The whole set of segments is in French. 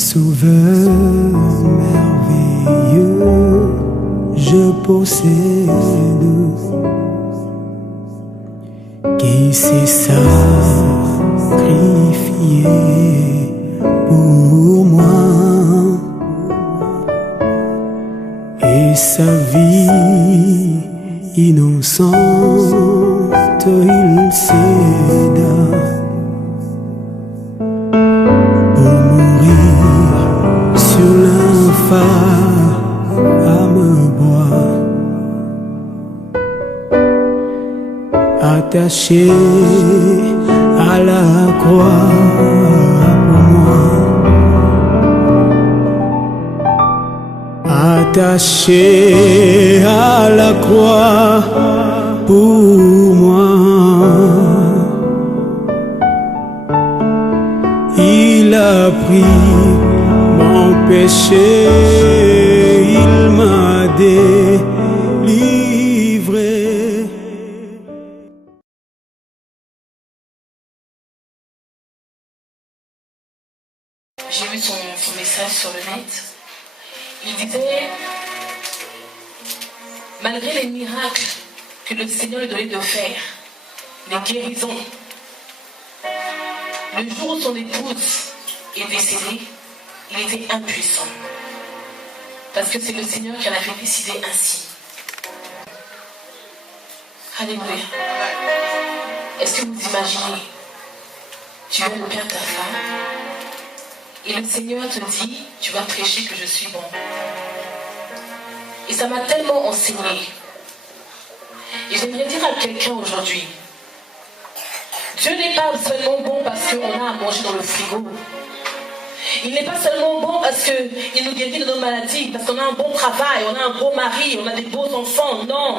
Sauveur merveilleux, je possède, qui s'est sacrifié pour moi, et sa vie innocente il céda pour mourir sur l'infâme bois, attaché à la croix pour moi, attaché à la croix pour moi. Il a pris mon péché, il m'a délivré. J'ai vu son message sur le net. Il disait, malgré les miracles que le Seigneur lui donnait de faire, les guérisons, le jour où son épouse est décédée, il était impuissant. Parce que c'est le Seigneur qui en avait décidé ainsi. Alléluia. Est-ce que vous imaginez, tu viens de perdre ta femme, et le Seigneur te dit, tu vas prêcher que je suis bon. Et ça m'a tellement enseigné. Et j'aimerais dire à quelqu'un aujourd'hui, Dieu n'est pas seulement bon parce qu'on a à manger dans le frigo. Il n'est pas seulement bon parce qu'il nous guérit de nos maladies, parce qu'on a un bon travail, on a un beau mari, on a des beaux enfants. Non.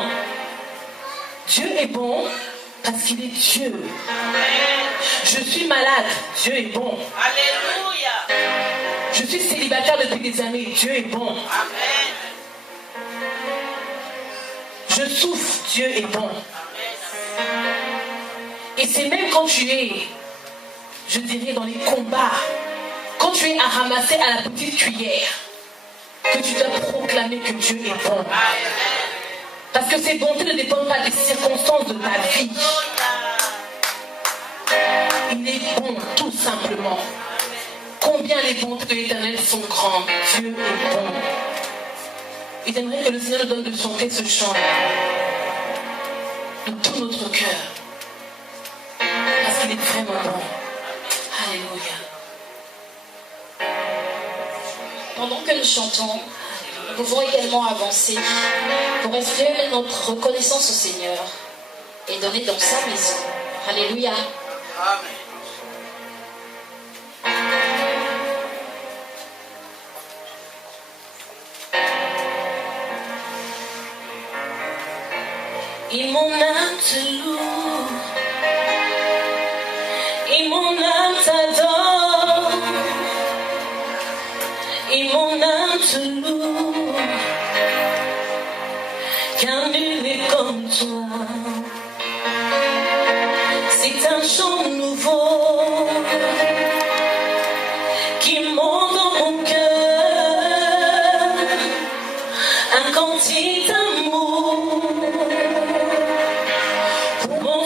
Dieu est bon parce qu'il est Dieu. Je suis malade, Dieu est bon. Alléluia. Je suis célibataire depuis des années, Dieu est bon. Amen. Je souffre, Dieu est bon. Et c'est même quand tu es, je dirais, dans les combats, quand tu es à ramasser à la petite cuillère, que tu dois proclamer que Dieu est bon. Parce que ces bontés ne dépendent pas des circonstances de ta vie. Il est bon, tout simplement. Combien les bontés de l'Éternel sont grandes. Dieu est bon. Et j'aimerais que le Seigneur nous donne de chanter ce chant de tout notre cœur. Parce qu'il est vraiment bon. Alléluia. Pendant que nous chantons, nous pouvons également avancer pour exprimer notre reconnaissance au Seigneur et donner dans sa maison. Alléluia. Amen. Et mon âme te loue, et mon âme t'adore, et mon âme te loue, car nul n'est comme toi. C'est un chant nouveau qui monte dans mon cœur, un cantique d'amour pour mon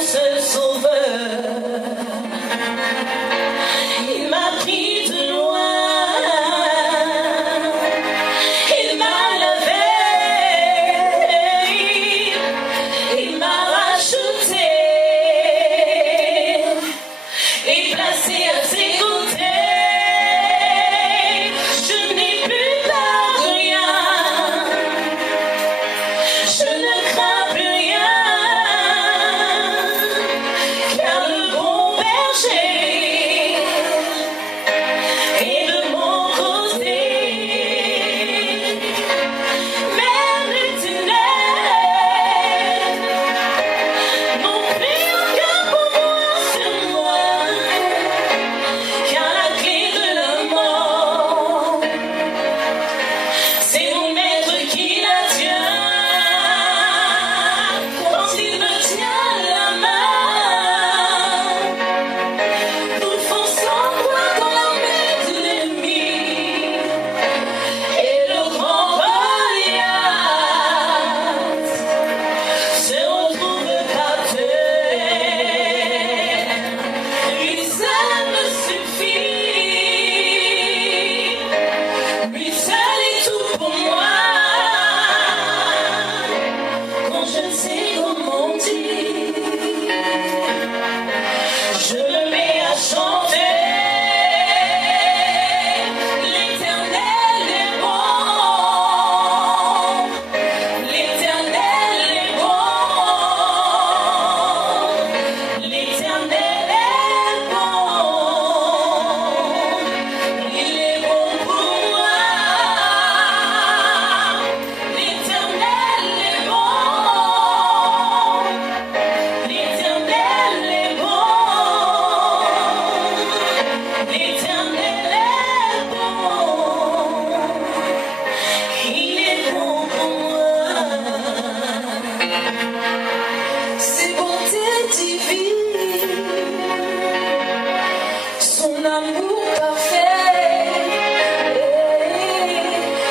amour parfait,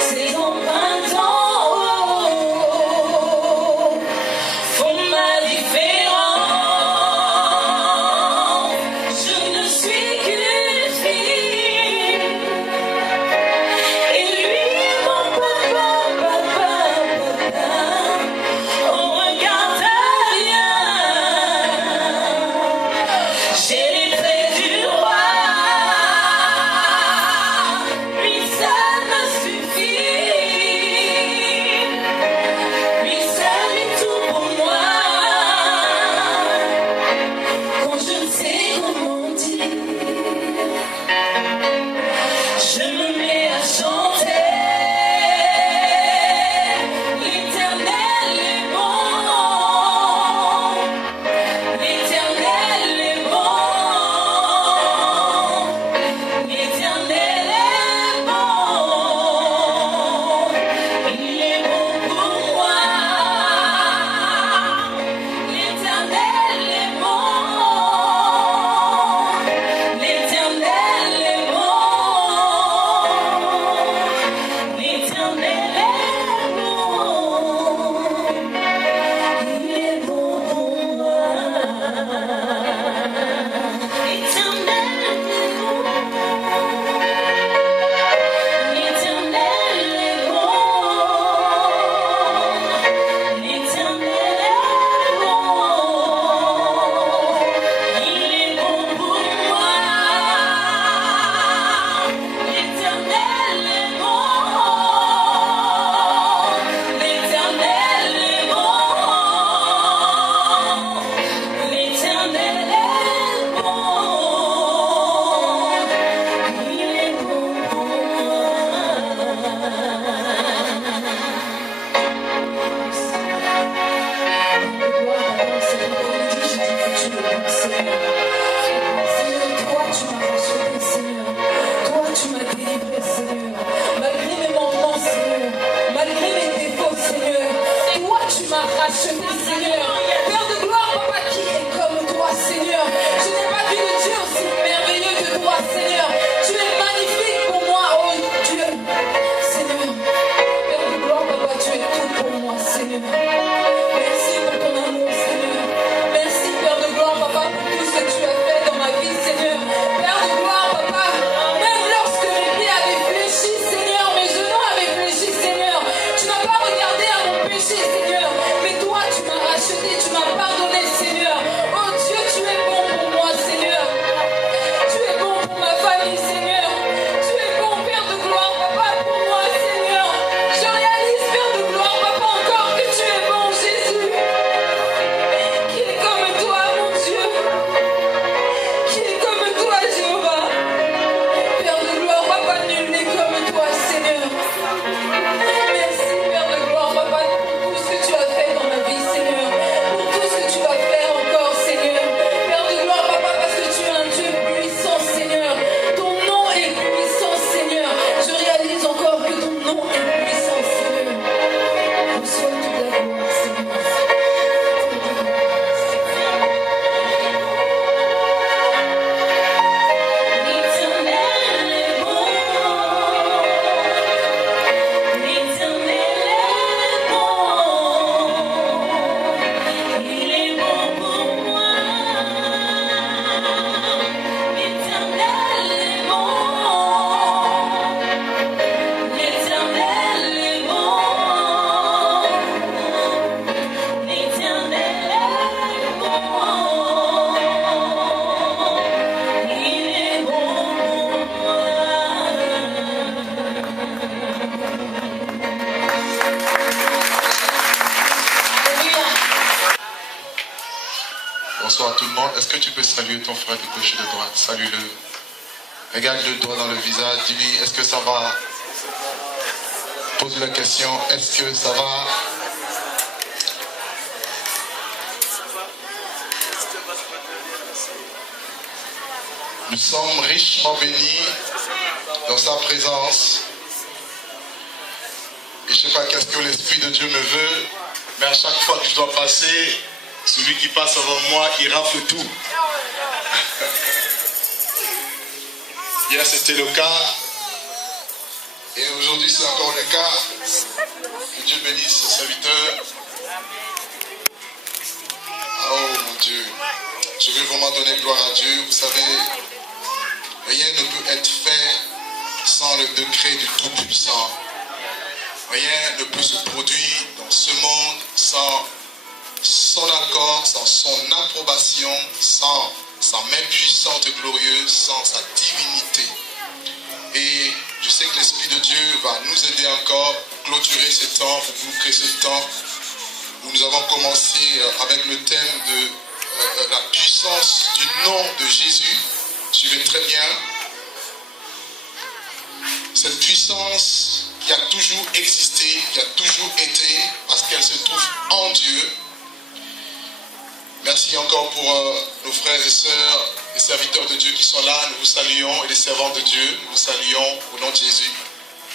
ces emprunts font ma différence. Je ne suis qu'une fille, et lui mon papa, on regarde rien. J'ai les traits du roi, lui seul me suffit, lui seul est tout pour moi. Quand je ne sais comment dire, je me mets à chanter. L'Éternel est bon, l'Éternel est bon, l'Éternel est bon, il est bon pour moi. L'Éternel est bon, l'Éternel est bon, l'Éternel est bon, il est bon pour moi. L'Éternel est bon, l'Éternel est bon, l'Éternel est bon, il est bon pour moi. L'Éternel est bon, l'Éternel est bon, l'Éternel est bon, il est bon pour toi, tu m'as rassuré, Seigneur. Toi, tu m'as délivré, Seigneur. Malgré mes manquements, Seigneur. Malgré mes défauts, Seigneur. Toi, tu m'as racheté, Seigneur. Père de gloire, papa, qui est comme toi, Seigneur. Je n'ai pas vu de Dieu aussi merveilleux que toi, Seigneur. Tu es magnifique pour moi, oh Dieu. Seigneur. Père de gloire, papa, tu es tout pour moi, Seigneur. Merci pour ton amour, Seigneur. Merci, Père de gloire, papa, pour tout ce que tu as fait dans ma vie, Seigneur. Père de gloire, papa, même lorsque mes pieds avaient fléchi, Seigneur, mes genoux avaient fléchi, Seigneur, tu n'as pas regardé à mon péché, Seigneur. Mais toi, tu m'as racheté, tu m'as pardonné, Seigneur. Oh Dieu, tu es bon pour moi, Seigneur. Tu es bon pour ma famille, Seigneur. Tu es bon, Père de gloire, papa, pour moi, Seigneur. Je réalise, Père de gloire, papa, encore que tu es bon, Jésus. Qui est comme toi, mon Dieu. Qui est comme toi, Jéhovah. Père de gloire, papa, nul n'est comme toi, Seigneur. Merci, Père de gloire, papa, pour tout ce que tu as fait dans ma vie, Seigneur. Pour tout ce que tu vas faire encore, Seigneur. Père de gloire, papa, parce que tu es un Dieu puissant, Seigneur. Ton nom est puissant, Seigneur. Je réalise encore que ton nom est puissant, Seigneur. Reçois toute la gloire, Seigneur. L'Éternel est bon, l'Éternel est bon, il est bon pour moi. L'Éternel est bon, l'Éternel est bon, l'Éternel est bon, il est bon pour moi. Alléluia. Bonsoir tout le monde. Est-ce que tu peux saluer ton frère de gauche et de droite? Salue-le. Regarde-le droit dans le visage. Dis-lui, est-ce que ça va? Pose la question, est-ce que ça va? Nous sommes richement bénis dans sa présence. Et je ne sais pas qu'est-ce que l'Esprit de Dieu me veut, mais à chaque fois que je dois passer, celui qui passe avant moi, il rafle tout. Hier c'était le cas. Et aujourd'hui c'est encore le cas. Que Dieu bénisse ses serviteurs. Oh mon Dieu. Je veux vraiment donner gloire à Dieu. Vous savez, rien ne peut être fait sans le décret du Tout-Puissant. Rien ne peut se produire dans ce monde sans son accord, sans son approbation, sans sa main puissante et glorieuse, sans sa divinité. Et je sais que l'Esprit de Dieu va nous aider encore à clôturer ce temps, pour boucler ce temps où nous avons commencé avec le thème de la puissance du nom de Jésus. Suivez très bien. Cette puissance qui a toujours existé, qui a toujours été, parce qu'elle se trouve en Dieu. Merci encore pour nos frères et sœurs, les serviteurs de Dieu qui sont là. Nous vous saluons et les servants de Dieu. Nous vous saluons au nom de Jésus.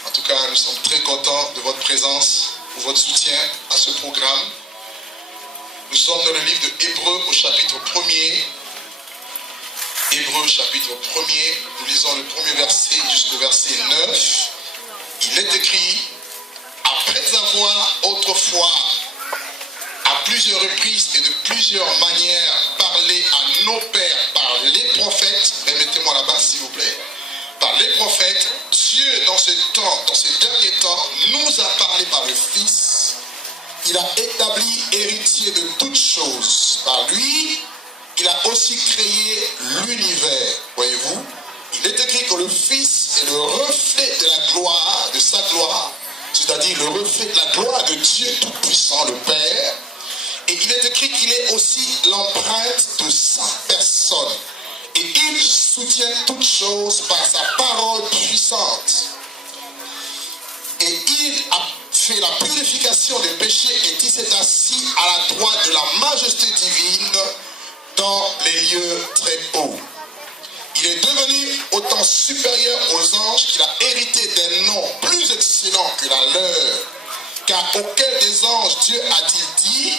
En tout cas, nous sommes très contents de votre présence, pour votre soutien à ce programme. Nous sommes dans le livre de Hébreux au chapitre 1er. Hébreux chapitre 1er. Nous lisons le premier verset jusqu'au verset 9. Il est écrit, après avoir autrefois, à plusieurs reprises et de plusieurs manières, parlé à nos pères par les prophètes, remettez-moi là-bas s'il vous plaît, par les prophètes, Dieu dans ce temps, dans ces derniers temps, nous a parlé par le Fils. Il a établi héritier de toutes choses. Par lui, il a aussi créé l'univers. Voyez-vous, il est écrit que le Fils est le reflet de la gloire, de sa gloire, c'est-à-dire le reflet de la gloire de Dieu Tout-Puissant, le Père. Et il est écrit qu'il est aussi l'empreinte de sa personne. Et il soutient toutes choses par sa parole puissante. Et il a fait la purification des péchés et il s'est assis à la droite de la majesté divine dans les lieux très hauts. Il est devenu autant supérieur aux anges qu'il a hérité d'un nom plus excellent que la leur. Car auquel des anges Dieu a-t-il dit,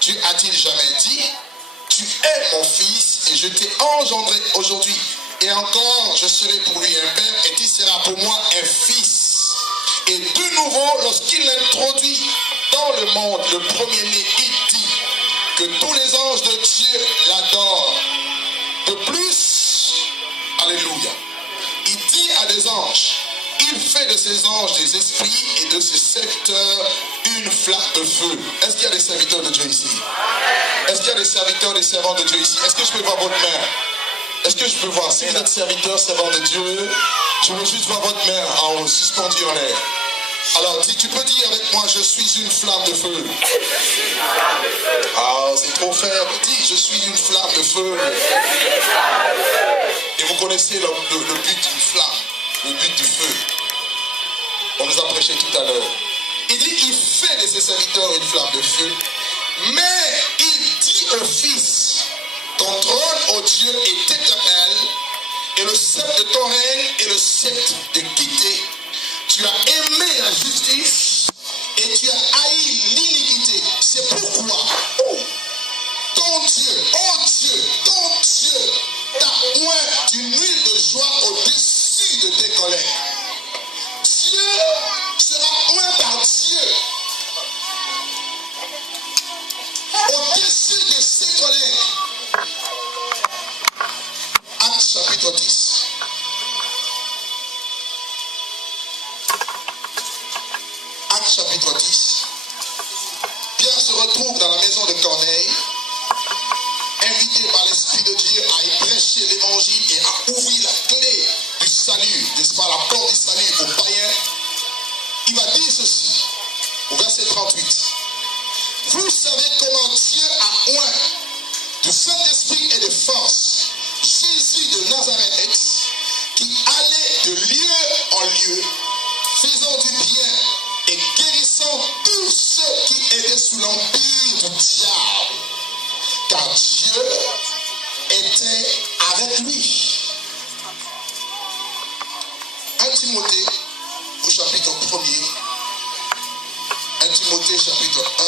Dieu a-t-il jamais dit, tu es mon fils et je t'ai engendré aujourd'hui. Et encore, je serai pour lui un père et tu seras pour moi un fils. Et de nouveau, lorsqu'il l'introduit dans le monde, le premier-né, il dit que tous les anges de Dieu l'adorent. De plus, alléluia, il dit à des anges, il fait de ces anges des esprits et de ces secteurs une flamme de feu. Est-ce qu'il y a des serviteurs de Dieu ici? Est-ce qu'il y a des serviteurs, des servants de Dieu ici? Est-ce que je peux voir votre main? Est-ce que je peux voir? Si vous êtes serviteur, servant de Dieu, je veux juste voir votre main en haut, suspendue en l'air. Alors, tu peux dire avec moi, je suis une flamme de feu. Ah, c'est trop faible. Dis, je suis une flamme de feu. Et vous connaissez le but d'une flamme, le but du feu. On nous a prêché tout à l'heure. Il dit, il fait de ses serviteurs une flamme de feu, mais il dit au Fils, ton trône, ô Dieu, est éternel, et le sceptre de ton règne est le sceptre d'équité. Tu as aimé la justice et tu as haï l'iniquité. C'est pourquoi ton Dieu, t'a oint d'une huile de joie au-dessus de tes collègues. Dieu sera oint par Dieu au-dessus de ses collègues. Actes chapitre 10. Actes chapitre 10. Pierre se retrouve dans la maison de Corneille, invité par l'Esprit de Dieu à y prêcher l'évangile et à ouvrir la clé du salut, n'est-ce pas, la porte du salut aux païens. Il va dire ceci, au verset 38. Vous savez comment Dieu a oint du Saint-Esprit et de force Jésus de Nazareth, qui allait de lieu en lieu, faisant du bien et guérissant tous ceux qui étaient sous l'empire du diable, car Dieu était avec lui. 1 Timothée au chapitre 1er. 1 Timothée chapitre 1.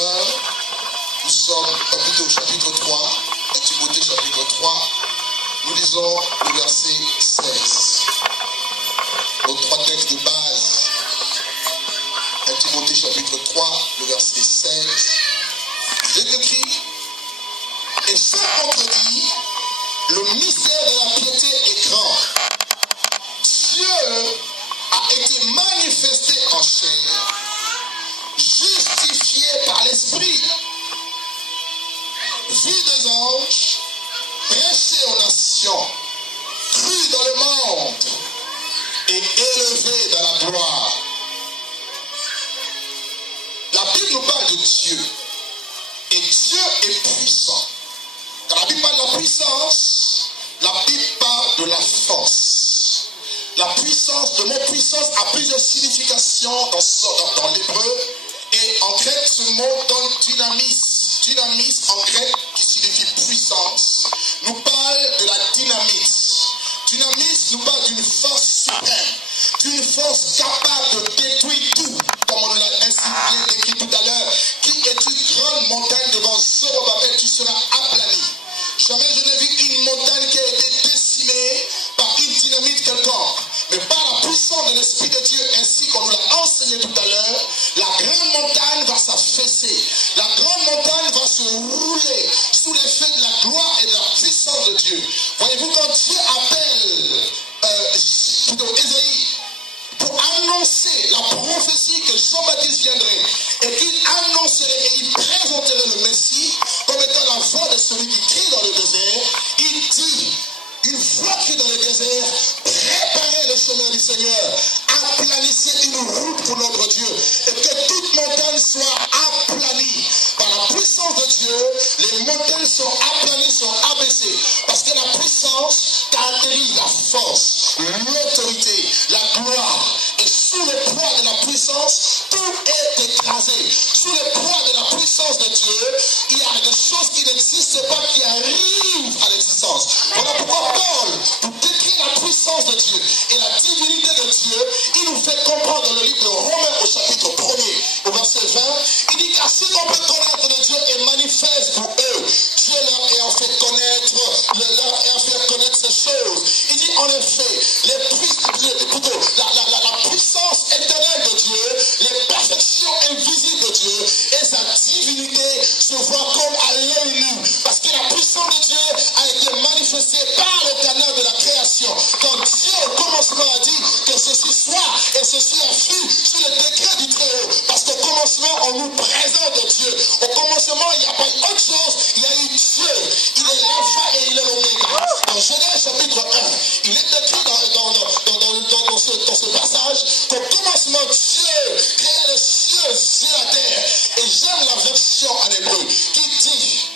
Nous sommes plutôt au chapitre 3. 1 Timothée chapitre 3. Nous lisons le verset 16. l'apôtre dit, le mystère de la piété est grand. Dieu a été manifesté en chair, justifié par l'Esprit, vu des anges, prêché aux nations, cru dans le monde et élevé dans la gloire. La Bible nous parle de Dieu. Et Dieu est puissant. Quand la Bible parle de la puissance, la Bible parle de la force. La puissance, le mot puissance a plusieurs significations dans l'hébreu. Et en grec, ce mot donne dynamis. Dynamis en grec, qui signifie puissance, nous parle de la dynamite. Dynamis nous parle d'une force suprême, d'une force capable de détruire tout, comme on l'a ainsi bien décrit tout à l'heure. Qui est une grande montagne devant Zorobabel, tu seras aplani. Jamais je n'ai vu une montagne qui a été décimée par une dynamite quelconque. Mais par la puissance de l'Esprit de Dieu, ainsi qu'on nous l'a enseigné tout à l'heure, la grande montagne va s'affaisser. La grande montagne va se rouler sous l'effet de la gloire et de la puissance de Dieu. Voyez-vous, quand Dieu appelle Ésaïe pour annoncer la prophétie que Jean-Baptiste viendrait et qu'il annoncerait et il présenterait le Messie comme étant la voix de celui qui crie dans le désert, il dit, une voix crie dans le désert, préparez le chemin du Seigneur, aplanissez une route pour notre Dieu, et que toute montagne soit aplanie. Par la puissance de Dieu, les montagnes sont aplanies, sont abaissées, parce que la puissance caractérise la force, l'autorité, la gloire, et sous le poids de la puissance, tout est écrasé. Sous le poids de la puissance de Dieu, il y a des choses qui n'existent pas, qui arrivent à l'existence. Voilà pourquoi Paul, pour décrire la puissance de Dieu et la divinité de Dieu, il nous fait comprendre dans le livre de Romains au chapitre 1er, au verset 20, il dit qu'à ce qu'on peut connaître de Dieu est manifeste pour eux. Dieu leur ayant fait connaître ces choses. Il dit en effet, la puissance éternelle de Dieu, les perfections invisibles de Dieu et sa divinité se voient comme à l'œil nu. Parce que la puissance de Dieu a été manifestée par l'éternel de la création. Quand Dieu au commencement a dit que ceci soit et ceci a fut sous le décret du Très-Haut. Parce qu'au commencement, on nous présente Dieu. Au commencement, il n'y a pas eu autre chose, il y a eu Dieu. Il est l'alpha et il est l'oméga. Dans Genèse chapitre 1, il est écrit dans ce passage qu'au commencement, Dieu créa les cieux et la terre. Et j'aime la version en hébreu qui dit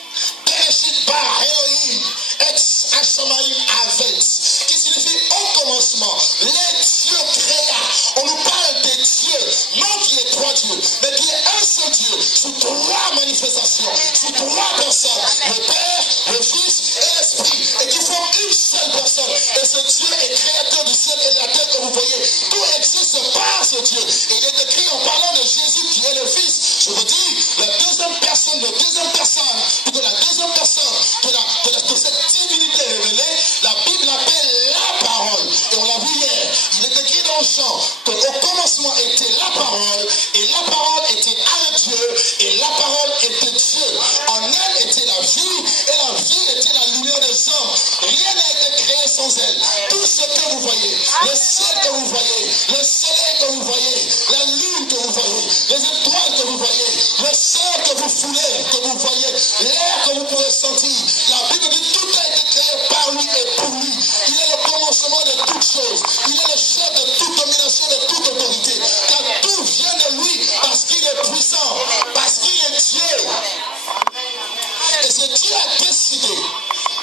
Bereshit bara Elohim ex Hashamayim Avetz, qui signifie au commencement, les dieux créa. On nous parle des dieux, non qui est trois dieux, mais qui est un seul Dieu, sous trois manifestations, sous trois personnes, le Père, le Fils et l'Esprit, et qui forment une seule personne. Et ce Dieu est créateur du ciel et de la terre que vous voyez. Tout existe par ce Dieu. Et il est écrit en parlant de Jésus qui est le Fils. Je vous dis, la deuxième personne de cette divinité révélée, la Bible l'appelle la parole. Et on l'a vu hier. Il est écrit dans Jean qu'au commencement était la parole, et la parole était avec Dieu, et la parole était Dieu. En elle était la vie, et la vie était la lumière des hommes. Rien n'a été créé sans elle. Tout ce que vous voyez, le ciel que vous voyez, le soleil que vous voyez, la lune que vous voyez, les étoiles que vous voyez, le sang que vous foulez, que vous voyez, l'air que vous pouvez sentir. La Bible dit tout a été créé par lui et pour lui. Il est le commencement de toutes choses. Il est le chef de toute domination, de toute autorité. Car tout vient de lui parce qu'il est puissant, parce qu'il est Dieu. Et ce Dieu a décidé,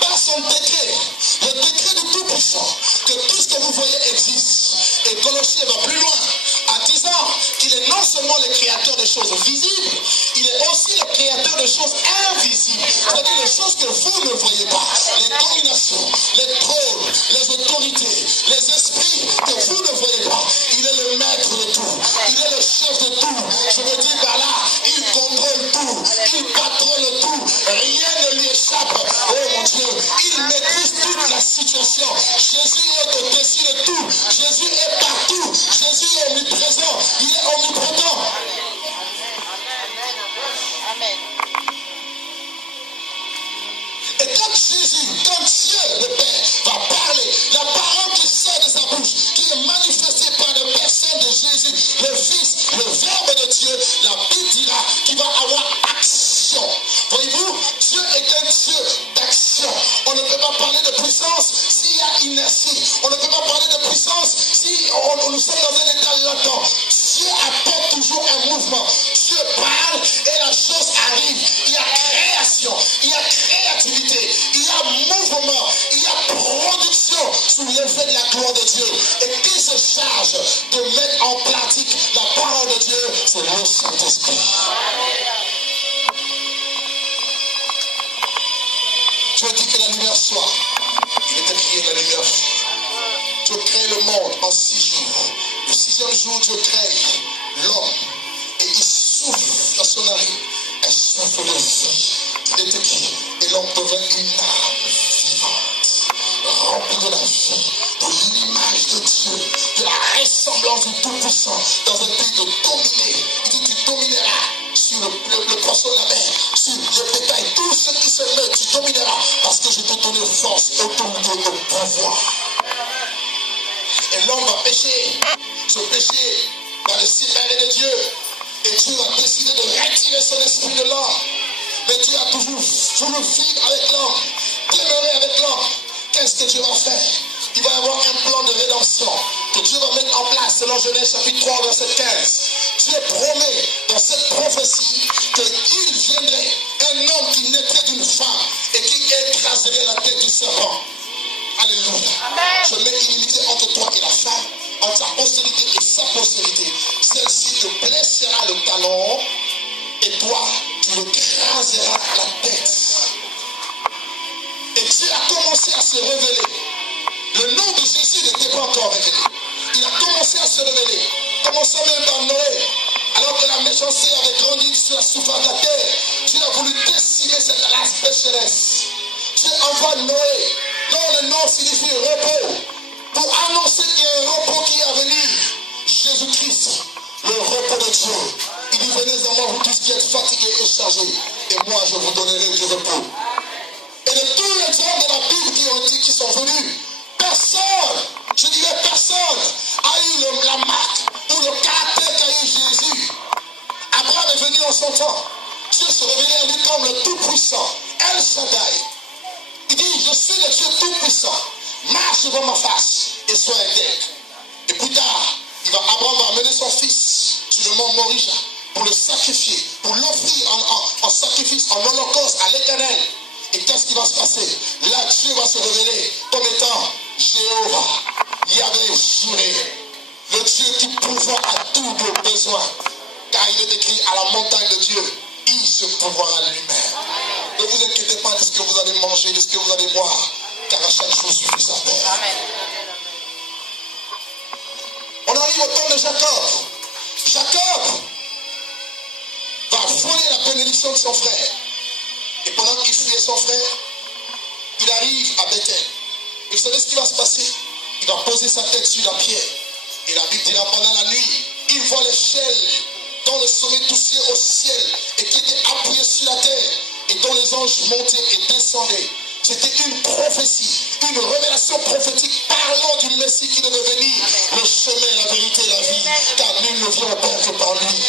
par son décret, le décret du Tout-Puissant, que tout ce que vous voyez existe. Et Colossiens va plus loin, en disant qu'il est non seulement le créateur des choses visibles, il est aussi le créateur des choses invisibles. C'est-à-dire les choses que vous ne voyez pas, les dominations, les trônes, les autorités, les esprits que vous ne voyez pas. Il est le maître de tout, il est le chef de tout. Je me dis par là, il contrôle tout, il patronne tout, rien ne lui échappe. Oh mon Dieu, il maîtrise toute la situation. Jésus est au-dessus de tout, Jésus est partout, Jésus est omniprésent, il est omnipotent. Et quand nous sommes dans un état latent. Dieu apporte toujours un mouvement. Dieu parle et la chose arrive. Il y a création, il y a créativité, il y a mouvement, il y a production sous l'effet de la gloire de Dieu. Et qui se charge de mettre en pratique la parole de Dieu, c'est le Saint-Esprit. Dieu dit que la lumière soit. Il est écrit la lumière fut. Dieu crée le monde en 6 jours. Le 6e jour, Dieu crée l'homme. Et il souffle dans son narine un souffle de vie. Il est écrit. Et l'homme devint une âme vivante, remplie de la vie, de l'image de Dieu, de la ressemblance du Tout-Puissant, dans un pays de dominer. Il dit, tu domineras sur le poisson de la mer, sur le bétail, tout ce qui se met, tu domineras, parce que je t'ai donné force, autorité et pouvoir. Et l'homme va pécher. Ce péché va le séparer de Dieu. Et Dieu va décider de retirer son esprit de l'homme. Mais Dieu a toujours voulu vivre avec l'homme, demeurer avec l'homme. Qu'est-ce que Dieu va faire? Il va y avoir un plan de rédemption que Dieu va mettre en place selon Genèse chapitre 3 verset 15. Dieu promet dans cette prophétie qu'il viendrait un homme qui naîtrait d'une femme et qui écraserait la tête du serpent. Alléluia. Je mets inimitié entre toi et la femme, entre sa postérité et sa postérité. Celle-ci te blessera le talon et toi, tu écraseras la tête. Et Dieu a commencé à se révéler. Le nom de Jésus n'était pas encore révélé. Il a commencé à se révéler. Commençant même par Noé. Alors que la méchanceté avait grandi sur la surface de la terre, Dieu a voulu décimer cette race pécheresse. Dieu envoie Noé, dont le nom signifie repos, pour annoncer qu'il y a un repos qui est à venir. Jésus-Christ, le repos de Dieu. Il dit, venez à moi, vous tous qui êtes fatigués et chargés, et moi je vous donnerai du repos. Et de tous les hommes de la Bible qui sont venus, personne, je dirais personne, a eu la marque ou le caractère qu'a eu Jésus. Abraham est venu en son temps. Dieu se révélait à lui comme le Tout-Puissant, El Shaddai. Il dit, je suis le Dieu Tout-Puissant, marche devant ma face et sois intègre. Et plus tard, Abraham va amener son fils sur le mont Moria pour le sacrifier, pour l'offrir en sacrifice, en holocauste à l'Éternel. Et qu'est-ce qui va se passer? Là, Dieu va se révéler comme étant Jéhovah, Yahvé juré, le Dieu qui pourvoit à tous nos besoins. Car il est écrit à la montagne de Dieu, il se pourvoira lui-même. Ne vous inquiétez pas de ce que vous allez manger, de ce que vous allez boire, car à chaque chose suffit sa paix. On arrive au temps de Jacob. Jacob va voler la bénédiction de son frère. Et pendant qu'il fuyait son frère, il arrive à Bethel. Et vous savez ce qui va se passer? Il va poser sa tête sur la pierre. Et la Bible dira pendant la nuit, il voit l'échelle dont le sommet touchait au ciel et qui était appuyé sur la terre et dont les anges montaient et descendaient. C'était une prophétie, une révélation prophétique parlant du Messie qui devait venir, le chemin, la vérité et la vie, car nul ne vient au Père que par lui.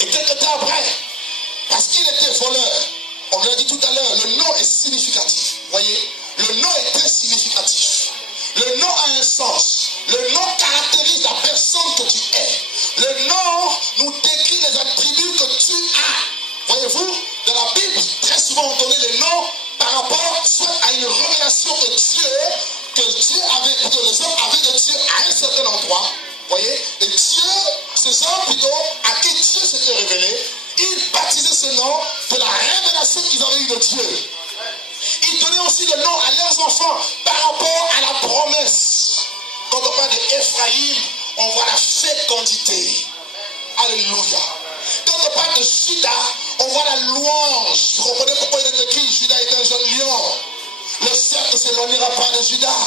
Et quelque temps après, parce qu'il était voleur, on l'a dit tout à l'heure, le nom est significatif. Voyez, le nom est très significatif. Le nom a un sens. Le nom caractérise la personne que tu es. Le nom nous décrit les attributs que tu as. Voyez-vous, dans la Bible, très souvent on donnait les noms par rapport soit à une révélation de Dieu, que les hommes avaient de Dieu à un certain endroit. Voyez, et Dieu, ces hommes plutôt, à qui Dieu s'était révélé, ils baptisaient ce nom de la révélation qu'ils avaient eue de Dieu. Ils donnaient aussi le nom à leurs enfants par rapport à la promesse. Quand on parle d'Ephraïm, on voit la fécondité. Alléluia. Quand on parle de Judas, on voit la louange. Vous comprenez pourquoi il est écrit Judas est un jeune lion. Le cercle ne s'éloignera pas de Judas,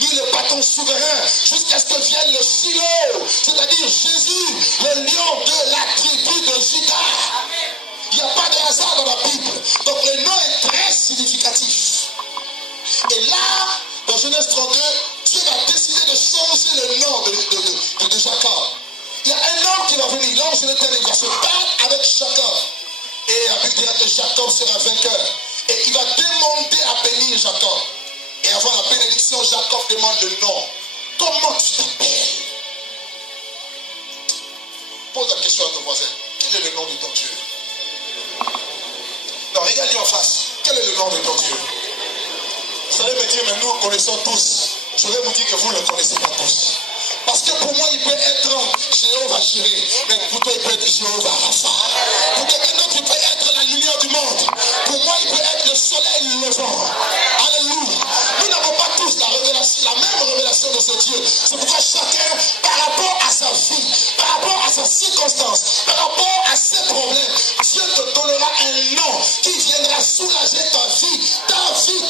ni le bâton souverain, jusqu'à ce que vienne le Silo, c'est-à-dire Jésus, le lion de la tribu de Judas. Il n'y a pas de hasard dans la Bible. Donc le nom est très significatif. Et là, dans Genèse 32, Dieu va décider de changer le nom de Jacob. Il y a un homme qui va venir, l'ange de l'Éternel, il va se battre avec Jacob. Et la Bible dira que Jacob sera vainqueur. Et il va demander à bénir Jacob. Et avant la bénédiction, Jacob demande le nom. Quand comment tu t'appelles? Pose la question à ton voisin. Quel est le nom de ton Dieu? Non, regarde-lui en face. Quel est le nom de ton Dieu? Vous allez me dire, mais nous connaissons tous. Je vais vous dire que vous ne le connaissez pas tous. Parce que pour moi, il peut être Jéhovah Jireh, mais pour toi, il peut être Jéhovah Rapha. Pour quelqu'un d'autre, il peut être la lumière du monde. Pour moi, il peut être le soleil levant. Alléluia. Nous n'avons pas tous la révélation, la même révélation de ce Dieu. C'est pourquoi chacun, par rapport à sa vie, par rapport à sa circonstance, par rapport à ses problèmes, Dieu te donnera un nom qui viendra soulager ta vie,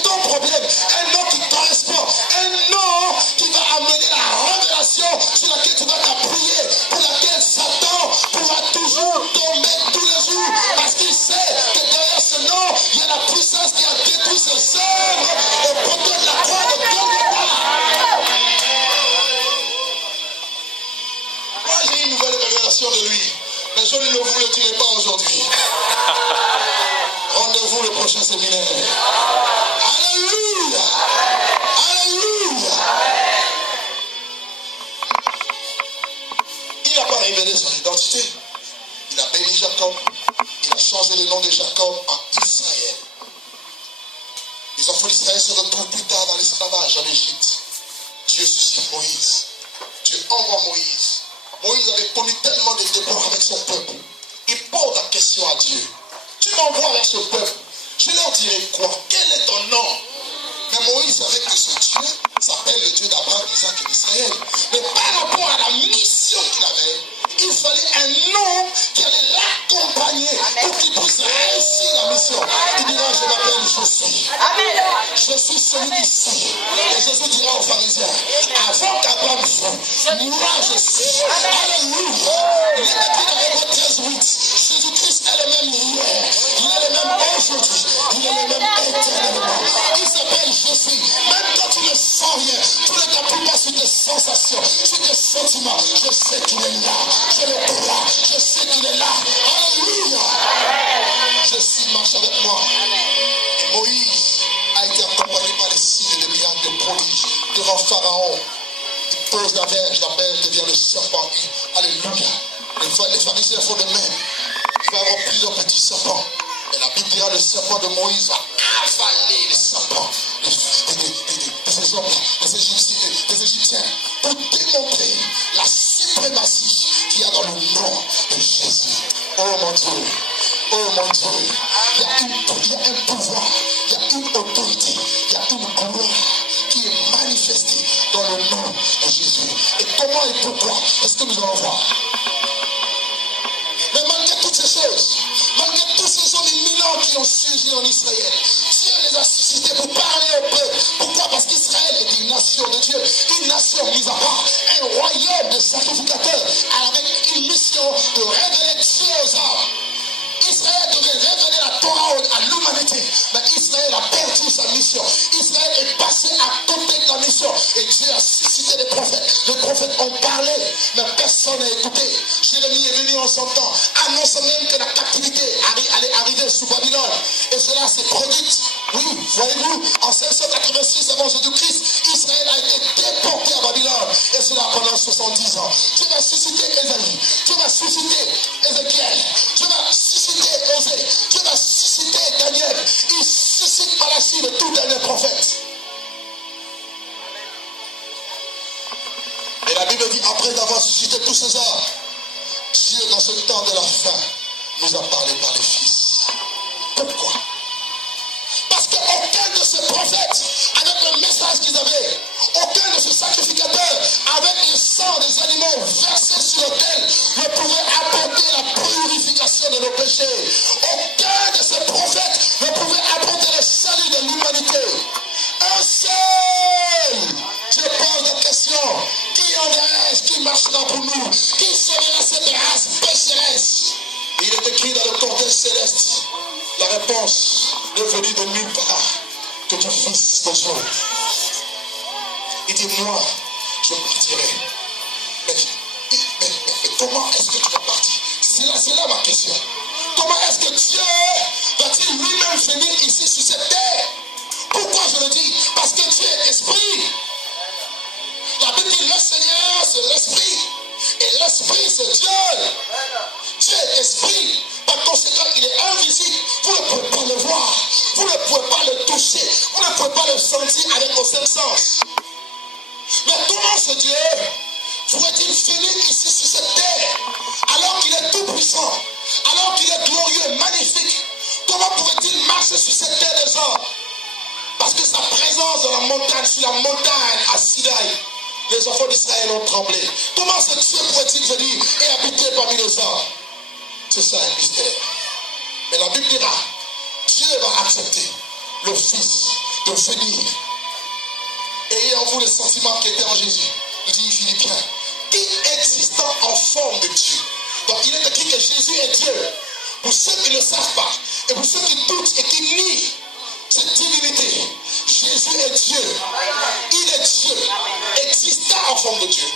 ton problème. Un nom qui correspond. Un nom qui va amener la révélation sur laquelle tu vas t'appuyer, pour laquelle Satan pourra toujours tomber tous les jours, parce qu'il sait que derrière ce nom, il y a la puissance qui a détruit ses œuvres au poteau de la croix de Golgotha. Moi, j'ai une nouvelle révélation de lui, mais je ne vous le dirai pas aujourd'hui. Rendez-vous le prochain séminaire. Alléluia! Alléluia! Il n'a pas révélé son identité. Il a béni Jacob. Il a changé le nom de Jacob en Israël. Les enfants d'Israël se retrouvent plus tard dans l'esclavage en Égypte. Dieu suscite Moïse. Dieu envoie Moïse. Moïse avait connu tellement de déboires avec son peuple. Il pose la question à Dieu. Tu m'envoies vers ce peuple. Je leur dirai quoi? Quel est ton nom? Mais Moïse savait que ce Dieu s'appelle le Dieu d'Abraham, d'Isaac et d'Israël. Mais par rapport à la mission qu'il avait, il fallait un nom qui allait l'accompagner pour qu'il puisse réussir la mission. Il dira, je m'appelle Jésus. Je suis celui qui suit. Et Jésus dira aux pharisiens, avant qu'Abraham soit, moi je suis. Alléluia. Il est écrit dans Hébreux 13:8. Jésus-Christ est le même hier. Il est le même aujourd'hui. Il est le même éternellement. Il s'appelle Jésus. Même quand tu ne sens rien, tu ne t'appuies pas sur tes sensations, sur tes sentiments. Je sais qu'il est là. Je le crois. Je sais qu'il est là. Alléluia. Jésus marche avec moi. Et Moïse a été accompagné par les signes, les miracles, les prodiges devant Pharaon. Il pose la verge devient le serpent. Alléluia. Les pharisiens font de même. Il va y avoir plusieurs petits serpents. Et la Bible dira le serpent de Moïse va avaler les serpents des hommes, des Égyptiens, pour démontrer la suprématie qu'il y a dans le nom de Jésus. Oh mon Dieu, oh mon Dieu, il y a un pouvoir, il y a une autorité, il y a une gloire qui est manifestée dans le nom de Jésus. Et comment et pourquoi est-ce que nous allons voir? Mais malgré toutes ces choses, malgré tous ces hommes éminents qui ont surgi en Israël, Dieu les a suscités pour parler au peuple. Pourquoi? Parce qu'Israël est une nation de Dieu, une nation mise à part, un royaume de sacrificateurs, avec une mission de révéler Dieu aux hommes. Israël devait révéler la Torah à l'humanité, mais Israël a perdu sa mission. Israël est passé à côté de la mission et Dieu a suscité des prophètes. Les prophètes ont parlé, mais personne n'a écouté. Jérémie est venu en son temps, annonçant même que la captivité allait arriver sous Babylone. Et cela s'est produit. Oui, voyez-vous, en 586 avant Jésus-Christ, Israël a été déporté à Babylone. Et cela pendant 70 ans. Dieu va susciter Ésaïe, Dieu va susciter Ézéchiel, Dieu va susciter Osée, Dieu va susciter Daniel. Il suscite Malachie, le tout dernier prophète. Et la Bible dit, après avoir suscité tous ces hommes, Dieu, dans ce temps de la fin, nous a parlé par les fils. Pourquoi? Parce qu'aucun de ces prophètes, avec le message qu'ils avaient, aucun de ces sacrificateurs, avec le sang des animaux versés sur l'autel, ne pouvait apporter la purification de nos péchés. Aucun de ces prophètes ne pouvait apporter le salut de l'humanité. Un seul! Je pose la question. Qui enverrai-je? Qui marchera pour nous? Qui sauvera cette race pécheresse? Il est écrit dans le cortège céleste. La réponse n'est venue de nulle part que du Fils de Dieu. Il dit, moi, je partirai. Mais comment est-ce que tu vas partir? C'est là ma question. Comment est-ce que Dieu va-t-il lui-même venir ici sur cette terre? Pourquoi je le dis? Parce que Dieu est esprit. La Bible dit, c'est l'esprit. Et l'esprit, c'est Dieu. Dieu est esprit. Par conséquent, il est invisible. Vous ne pouvez pas le voir. Vous ne pouvez pas le toucher. Vous ne pouvez pas le sentir avec vos cinq sens. Mais comment ce Dieu pourrait-il venir ici sur cette terre alors qu'il est tout puissant, alors qu'il est glorieux, magnifique? Comment pouvait-il marcher sur cette terre des hommes? Parce que sa présence dans la montagne, sur la montagne à Sinaï, les enfants d'Israël ont tremblé. Comment ce Dieu pourrait-il venir et habiter parmi les hommes? C'est ça un mystère. Mais la Bible dira, Dieu va accepter le Fils de venir. Ayez en vous le sentiment qui était en Jésus. Il dit Philippiens, qui existant en forme de Dieu. Donc il est écrit que Jésus est Dieu. Pour ceux qui ne le savent pas, et pour ceux qui doutent et qui nient cette divinité, Jésus est Dieu. Il est Dieu, existant en forme de Dieu.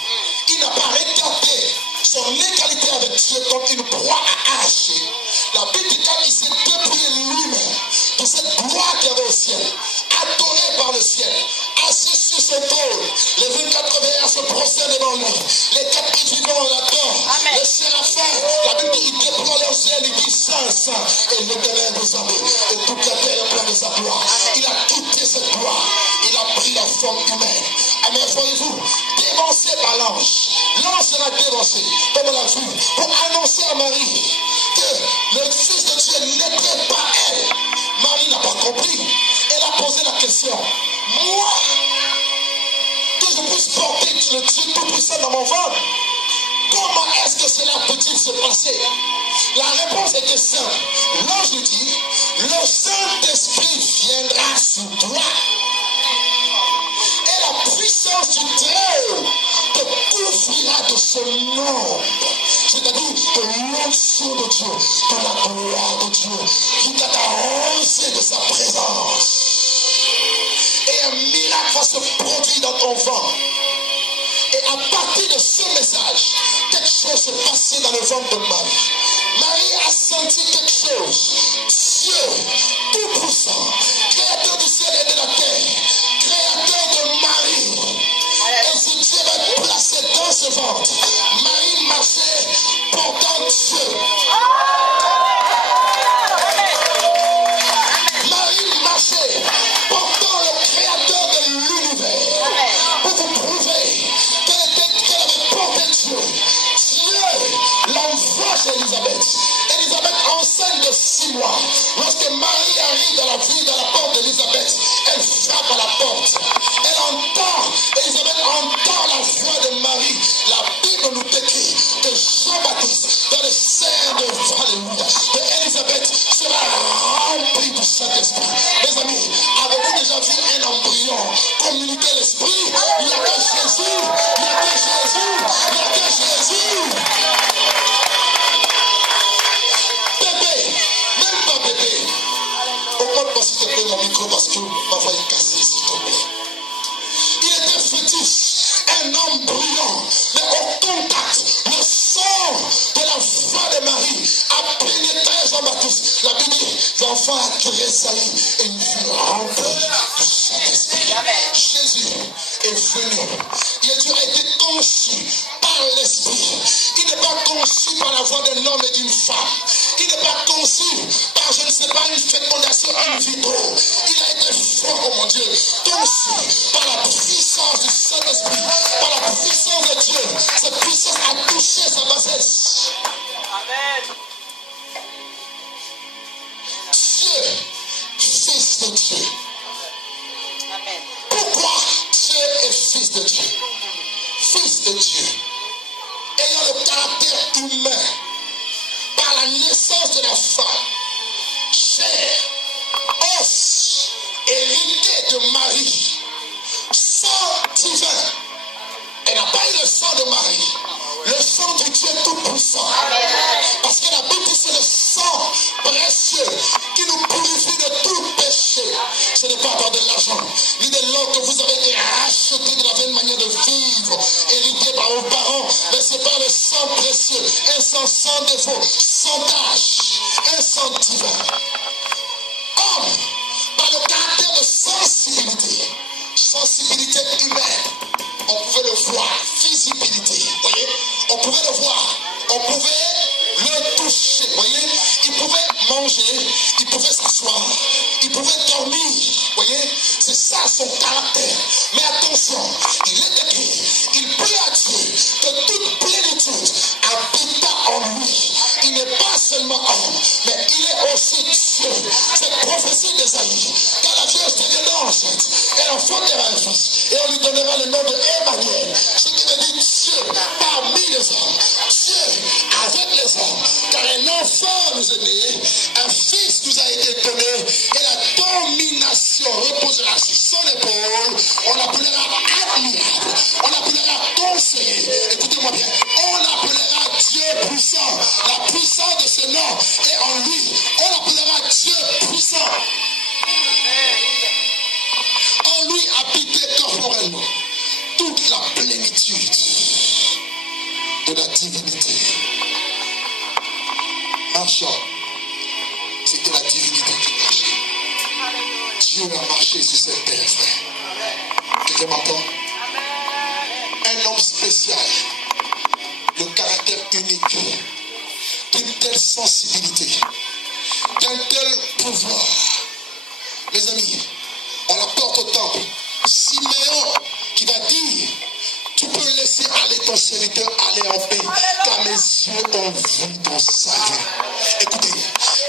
Il n'a pas regardé son égalité avec Dieu comme une proie à arracher. La Bible dit qu'il s'est dépouillé lui-même de cette gloire qu'il y avait au ciel, adoré par le ciel, assis sur son trône. Les 24 veilleurs se prosternent devant lui. Les 4 qui vivants l'adorent. Les séraphins, la Bible dit, ils déploient leur ciel, ils disent Saint, Saint, et l'Éternel des armées. Et toute la terre est pleine de sa gloire. Il a quitté cette gloire. Il a pris la forme humaine. Amen, voyez-vous, dévancé par l'ange. L'ange sera dévancé, comme on l'a vu, pour annoncer à Marie que le Fils de Dieu n'était pas elle. Marie n'a pas compris. Elle a posé la question. Moi, que je puisse porter le Dieu tout-puissant dans mon ventre, comment est-ce que cela peut-il se passer? La réponse était simple. L'ange lui dit, le Saint-Esprit viendra sur toi. Et la puissance du Très-Haut te couvrira de son ombre. C'est-à-dire de l'onction de Dieu, de la gloire de Dieu, qui t'a arrosé de sa présence. Et un miracle va se produire dans ton ventre. Et à partir de ce message, quelque chose s'est passé dans le ventre de Marie. Marie a senti quelque chose. Dieu, tout puissant, créateur du ciel et de la terre, créateur de Marie. Et ce Dieu va être placé dans ce ventre. Marie marchait portant Dieu. Marie marchait portant le créateur de l'univers. Pour vous prouver qu'elle avait porté Dieu. Dieu l'envoie chez Élisabeth. Élisabeth enceinte de 6 mois. Lorsque Marie arrive dans la ville, dans la porte d'Élisabeth, elle frappe à la porte. Elle entend, Élisabeth entend la voix de Marie. La Bible nous décrit que Jean-Baptiste, dans le sein de Élisabeth, sera rempli du Saint-Esprit. Mes amis, avez-vous déjà vu un embryon communiquer l'Esprit? Il n'y a que Jésus, il n'y a que Jésus, il n'y a que Jésus. Bébé, même pas bébé. Augmente-moi s'il te plaît mon micro parce que ma voix est cassée, s'il te plaît. Il était fœtus, un embryon, mais au contact, le sang de la voix de Marie a pénétré Jean-Baptiste. La Bible dit, l'enfant a tressailli et il fut rempli du Saint-Esprit. Jésus est venu. Jésus a été conçu par l'Esprit. Il n'est pas conçu par la voix d'un homme et d'une femme. Il n'est pas conçu par, je ne sais pas, une fécondation in vitro. Il a été fort, oh mon Dieu, conçu par la puissance du Saint-Esprit, par la puissance de Dieu. Cette puissance a touché sa bassesse. Amen. Dieu, Fils de Dieu. Amen. Pourquoi Dieu est Fils de Dieu? Fils de Dieu, ayant le caractère humain, par la naissance de la femme, chair, os, hérité de Marie, sang divin. Elle n'a pas eu le sang de Marie, le sang du Dieu tout-puissant. Parce que la Bible dit c'est le sang précieux qui nous purifie de tout péché. Ce n'est pas par de l'argent, ni de l'or que vous avez été rachetés de la vaine manière de vivre, hérité par vos parents, mais c'est par le sang précieux, un sang sans défaut, sans tache, un sang divin. Homme, par le caractère de sensibilité humaine, on pouvait le voir, visibilité. pouvait le voir, on pouvait le toucher, voyez, il pouvait manger, il pouvait s'asseoir, il pouvait dormir, voyez, c'est ça son caractère. Mais attention, il est écrit, il prie à Dieu que toute plénitude habita en lui. Il n'est pas seulement homme, mais il est aussi Dieu. Cette prophétie d'Ésaïe, quand la Vierge deviendra enceinte, elle enfantera un fils, et on lui donnera le nom de Emmanuel, ce qui veut dire Dieu parmi les hommes, Dieu avec les hommes, car un enfant nous est né, un fils nous a été donné, et la domination reposera sur son épaule. On l'appellera admirable, on l'appellera conseiller. Écoutez-moi bien, on l'appellera Dieu puissant. La puissance de ce nom est en lui. On l'appellera Dieu puissant. En lui habitait corporellement toute la plénitude de la divinité. Marchant, c'était la divinité qui marchait. Dieu a marché sur cette terre, frère. Quelqu'un m'entend? Un homme spécial, le caractère unique, d'une telle sensibilité, d'un tel pouvoir. Mes amis, on la porte au temple. Siméon qui va dire, tu peux laisser aller ton serviteur aller en paix, car mes yeux ont vu ton salut. Écoutez,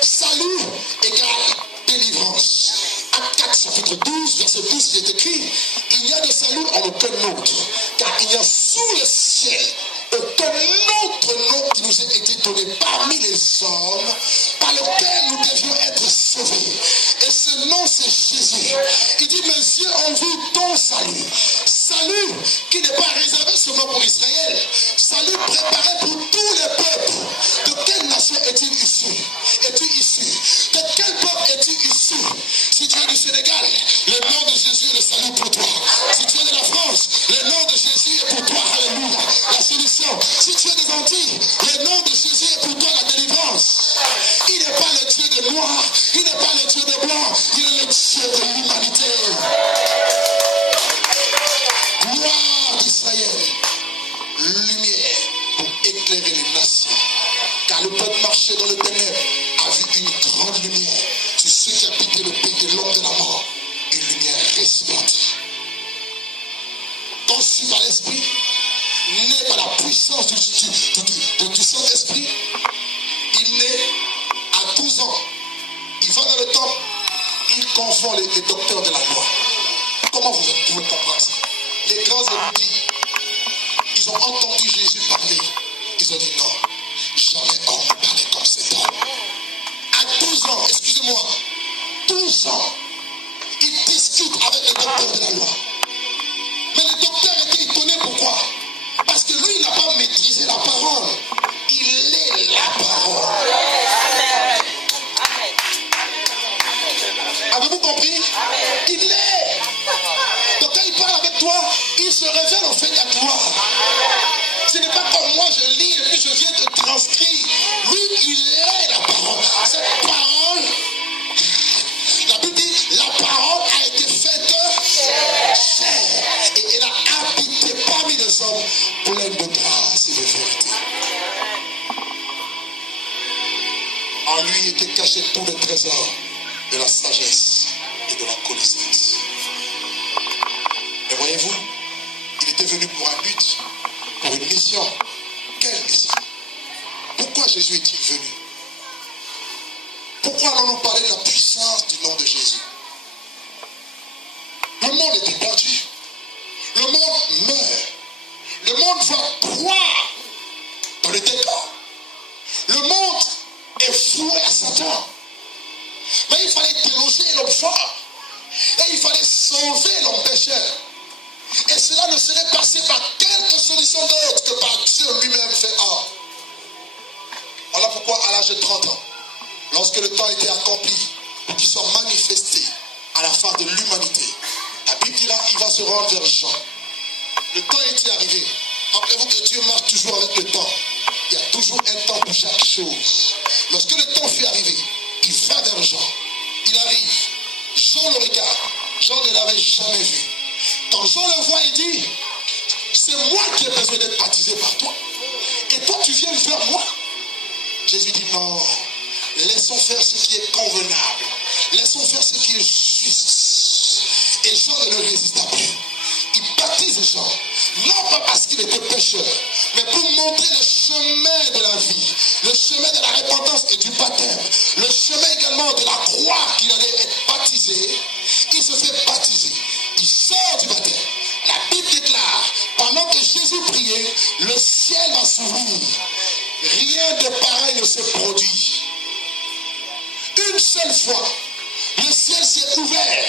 salut égale délivrance. Acte 4, chapitre 12, verset 12, il est écrit, il n'y a de salut en aucun autre, car il y a sous le ciel aucun autre nom qui nous a été donné parmi les hommes, par lequel nous devions être sauvés. Et ce nom, c'est Jésus. Il dit, mes yeux ont vu ton salut. Salut qui n'est pas réservé seulement pour Israël. Salut préparé pour tous les peuples. De quelle nation es-tu issu? Es-tu issu? De quel peuple es-tu issu? Si tu es du Sénégal, le nom de Jésus est le salut pour toi. Si tu es de la France, le nom de Jésus est pour toi. Alléluia. La solution. Si tu es des Antilles, le nom de Jésus est pour toi la délivrance. Il n'est pas le Dieu des noirs, il n'est pas le Dieu des blancs, il est le Dieu de l'humanité. Gloire d'Israël, lumière pour éclairer les nations. Car le peuple marchait dans le ténèbre a vu une grande lumière. Sur ceux qui habitaient le pays de l'homme de la mort, une lumière resplendit. Conçu par l'Esprit, né par la puissance du Saint-Esprit, il naît à 12 ans. Il va dans le temple, il confond les docteurs de la loi. Comment vous pouvez comprendre ça? Les grands érudits, ils ont entendu Jésus parler. Ils ont dit non, jamais homme ne parlait comme cet homme. À 12 ans, excusez-moi, 12 ans, il discute avec les docteurs de la loi. Mais les docteurs étaient étonnés, pourquoi? Parce que lui, il n'a pas maîtrisé la parole. Il est la parole. Avez-vous compris? Il est. Donc quand il parle avec toi, il se révèle en fait à toi. Ce n'est pas comme moi, je lis et puis je viens te transcrire. Lui, il est la parole. Cette parole, la Bible dit, la parole a été faite chair. Et elle a habité parmi les hommes pleine de grâce et de vérité. En lui était caché tout le trésor de la sagesse et de la connaissance. Mais voyez-vous, il était venu pour un but, pour une mission. Quelle mission? Pourquoi Jésus est-il venu? Pourquoi allons-nous parler de la puissance du nom de Jésus? Le monde était perdu. Le monde meurt. Le monde va croire dans le décor. Le monde est voué à Satan. Mais il fallait déloger l'homme fort. Et il fallait sauver l'homme pécheur. Et cela ne serait passé par quelque solution d'autre que par Dieu lui-même fait homme. Voilà pourquoi à l'âge de 30 ans, lorsque le temps était accompli pour qu'il soit manifesté à la face de l'humanité, la Bible dira il va se rendre vers Jean. Le temps était arrivé. Rappelez-vous que Dieu marche toujours avec le temps. Il y a toujours un temps pour chaque chose. Lorsque le temps fut arrivé, il va vers Jean. Il arrive. Jean le regarde. Jean ne l'avait jamais vu. Quand Jean le voit, il dit, c'est moi qui ai besoin d'être baptisé par toi. Jésus dit non, laissons faire ce qui est convenable. Laissons faire ce qui est juste. Et Jean ne le résista plus. Il baptise Jean, non pas parce qu'il était pécheur, mais pour montrer le chemin de la vie, le chemin de la repentance et du baptême, le chemin également de la croix qu'il allait être baptisé. Il se fait baptiser, il sort du baptême. La Bible déclare, pendant que Jésus priait, le ciel va s'ouvrir. Rien de pareil ne s'est produit. Une seule fois, le ciel s'est ouvert.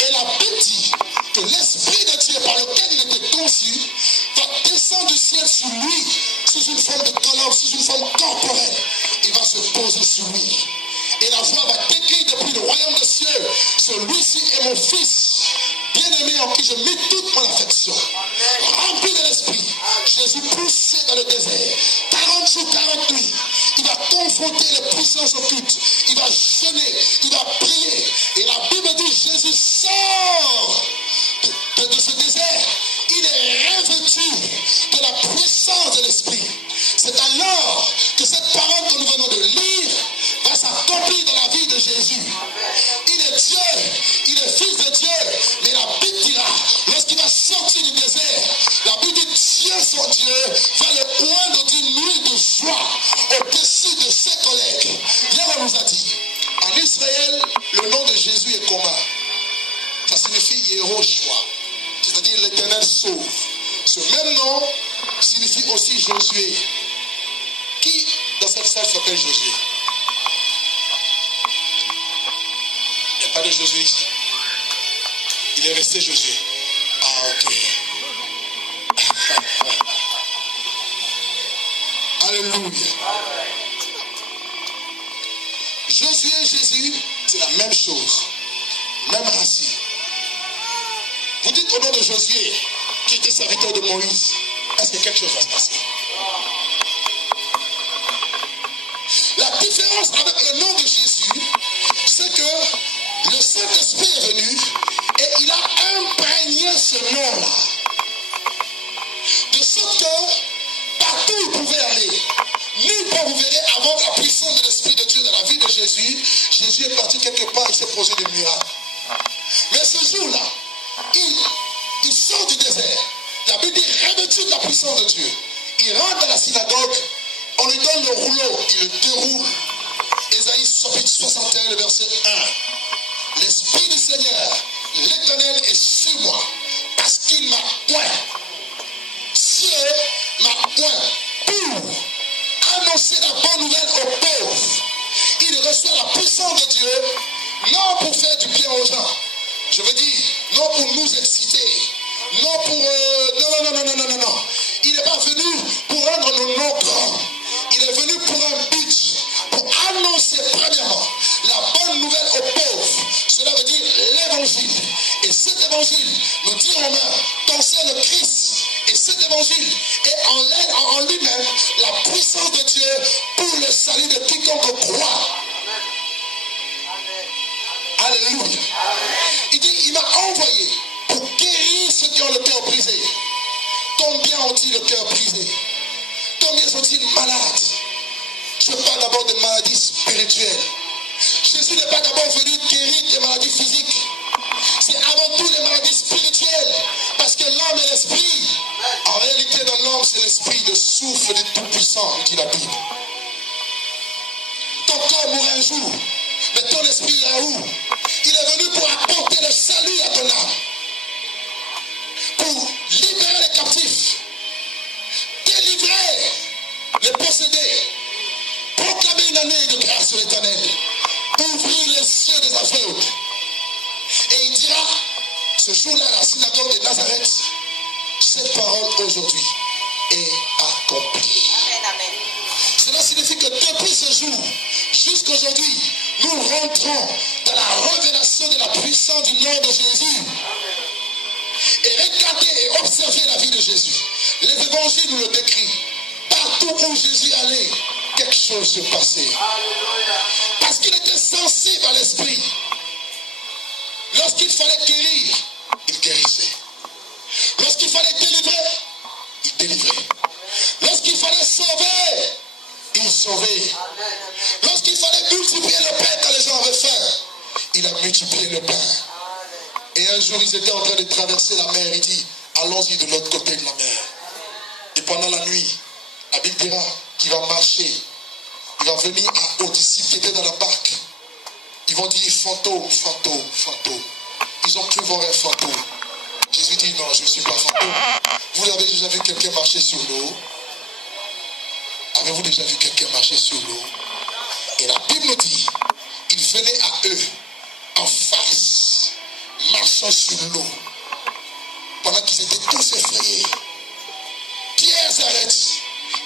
Et la Bible dit que l'Esprit de Dieu par lequel il était conçu va descendre du ciel sur lui, sous une forme de colombe, sous une forme corporelle. Il va se poser sur lui. Et la voix va t'écrire depuis le royaume des cieux. Celui-ci est mon fils, bien-aimé en qui je mets toute mon affection. Rempli de l'Esprit, Jésus poussé dans le désert. 40 jours, 40 nuits. Il va confronter les puissances occultes. Il va jeûner, il va prier. Et la Bible dit, Jésus sort de ce désert. Il est revêtu de la puissance de l'Esprit. C'est alors que cette parole que nous venons de lire va s'accomplir dans la vie de Jésus. Il est Dieu, il est fils de Dieu. Mais la Bible dira, lorsqu'il va sortir du désert, la Bible dit, Dieu son Dieu va le poindre d'une nuit de joie au-dessus de ses collègues. Bien on nous a dit, en Israël, le nom de Jésus est commun. Ça signifie Yehoshua, c'est-à-dire l'Éternel sauve. Ce même nom signifie aussi Josué. Qui dans cette salle s'appelle Josué? Il n'y a pas de Josué ici. Il est resté Josué. Ah, ok. Alléluia. Josué et Jésus, c'est la même chose. Même racine. Vous dites au nom de Josué, qui était serviteur de Moïse, est-ce que quelque chose va se passer? La différence avec le nom de Jésus, c'est que le Saint-Esprit est venu et il a imprégné ce nom-là. De sorte que partout où il pouvait aller, nulle part vous verrez avant la puissance de l'Esprit de Dieu dans la vie de Jésus. Jésus est parti quelque part, il s'est posé des miracles. Mais ce jour-là, il sort du désert. La Bible dit revêtu de la puissance de Dieu. Il rentre dans la synagogue, on lui donne le rouleau, il le déroule. Ésaïe chapitre 61, le verset 1. L'Esprit du Seigneur, l'Éternel est sur moi, parce qu'il m'a oint. Dieu m'a oint pour annoncer la bonne nouvelle aux pauvres. Il reçoit la puissance de Dieu, non pour faire du bien aux gens. Je veux dire, non pour nous exciter, non pour... non. Il n'est pas venu pour rendre nos noms grands. Il est venu pour un but, pour annoncer premièrement la bonne nouvelle aux pauvres. Cela veut dire l'évangile. Et cet évangile, nous dit Romains, concerne le Christ. Et cet évangile est en lui-même la puissance de Dieu pour le salut de quiconque croit. Alléluia. Il dit, il m'a envoyé pour guérir ceux qui ont le cœur brisé. Combien ont-ils le cœur brisé? Combien sont-ils malades? Je parle d'abord de maladies spirituelles. Jésus n'est pas d'abord venu guérir des maladies physiques. C'est avant tout les maladies spirituelles. Parce que l'âme et l'esprit, en réalité dans l'homme, c'est l'esprit, le souffle du Tout-Puissant, dit la Bible. Ton corps mourra un jour, mais ton esprit ira où? Il est venu pour apporter le salut à ton âme. Pour libérer les captifs, délivrer les possédés, proclamer une année de grâce sur l'Éternel, ouvrir les cieux des aveugles. Et il dira, ce jour-là, à la synagogue de Nazareth, cette parole aujourd'hui est accomplie. Amen. Cela signifie que depuis ce jour, jusqu'aujourd'hui, nous rentrons dans la révélation de la puissance du nom de Jésus. Et regardez et observez la vie de Jésus. Les évangiles nous le décrivent. Partout où Jésus allait, quelque chose se passait. Parce qu'il était sensible à l'esprit. Lorsqu'il fallait guérir, il guérissait. Lorsqu'il fallait délivrer, il délivrait. Lorsqu'il fallait sauver, il sauvait. multiplié le pain quand les gens avaient faim. Il a multiplié le pain. Et un jour, ils étaient en train de traverser la mer. Il dit, allons-y de l'autre côté de la mer. Et pendant la nuit, la Bible dira qu'il va marcher. Il va venir aux disciples qui étaient dans la barque. Ils vont dire, fantôme, fantôme, fantôme. Ils ont cru voir un fantôme. Jésus dit, non, je ne suis pas fantôme. Vous avez déjà vu quelqu'un marcher sur l'eau? Avez-vous déjà vu quelqu'un marcher sur l'eau? Et la Bible nous dit, il venait à eux en face, marchant sur l'eau, pendant qu'ils étaient tous effrayés. Pierre s'arrête.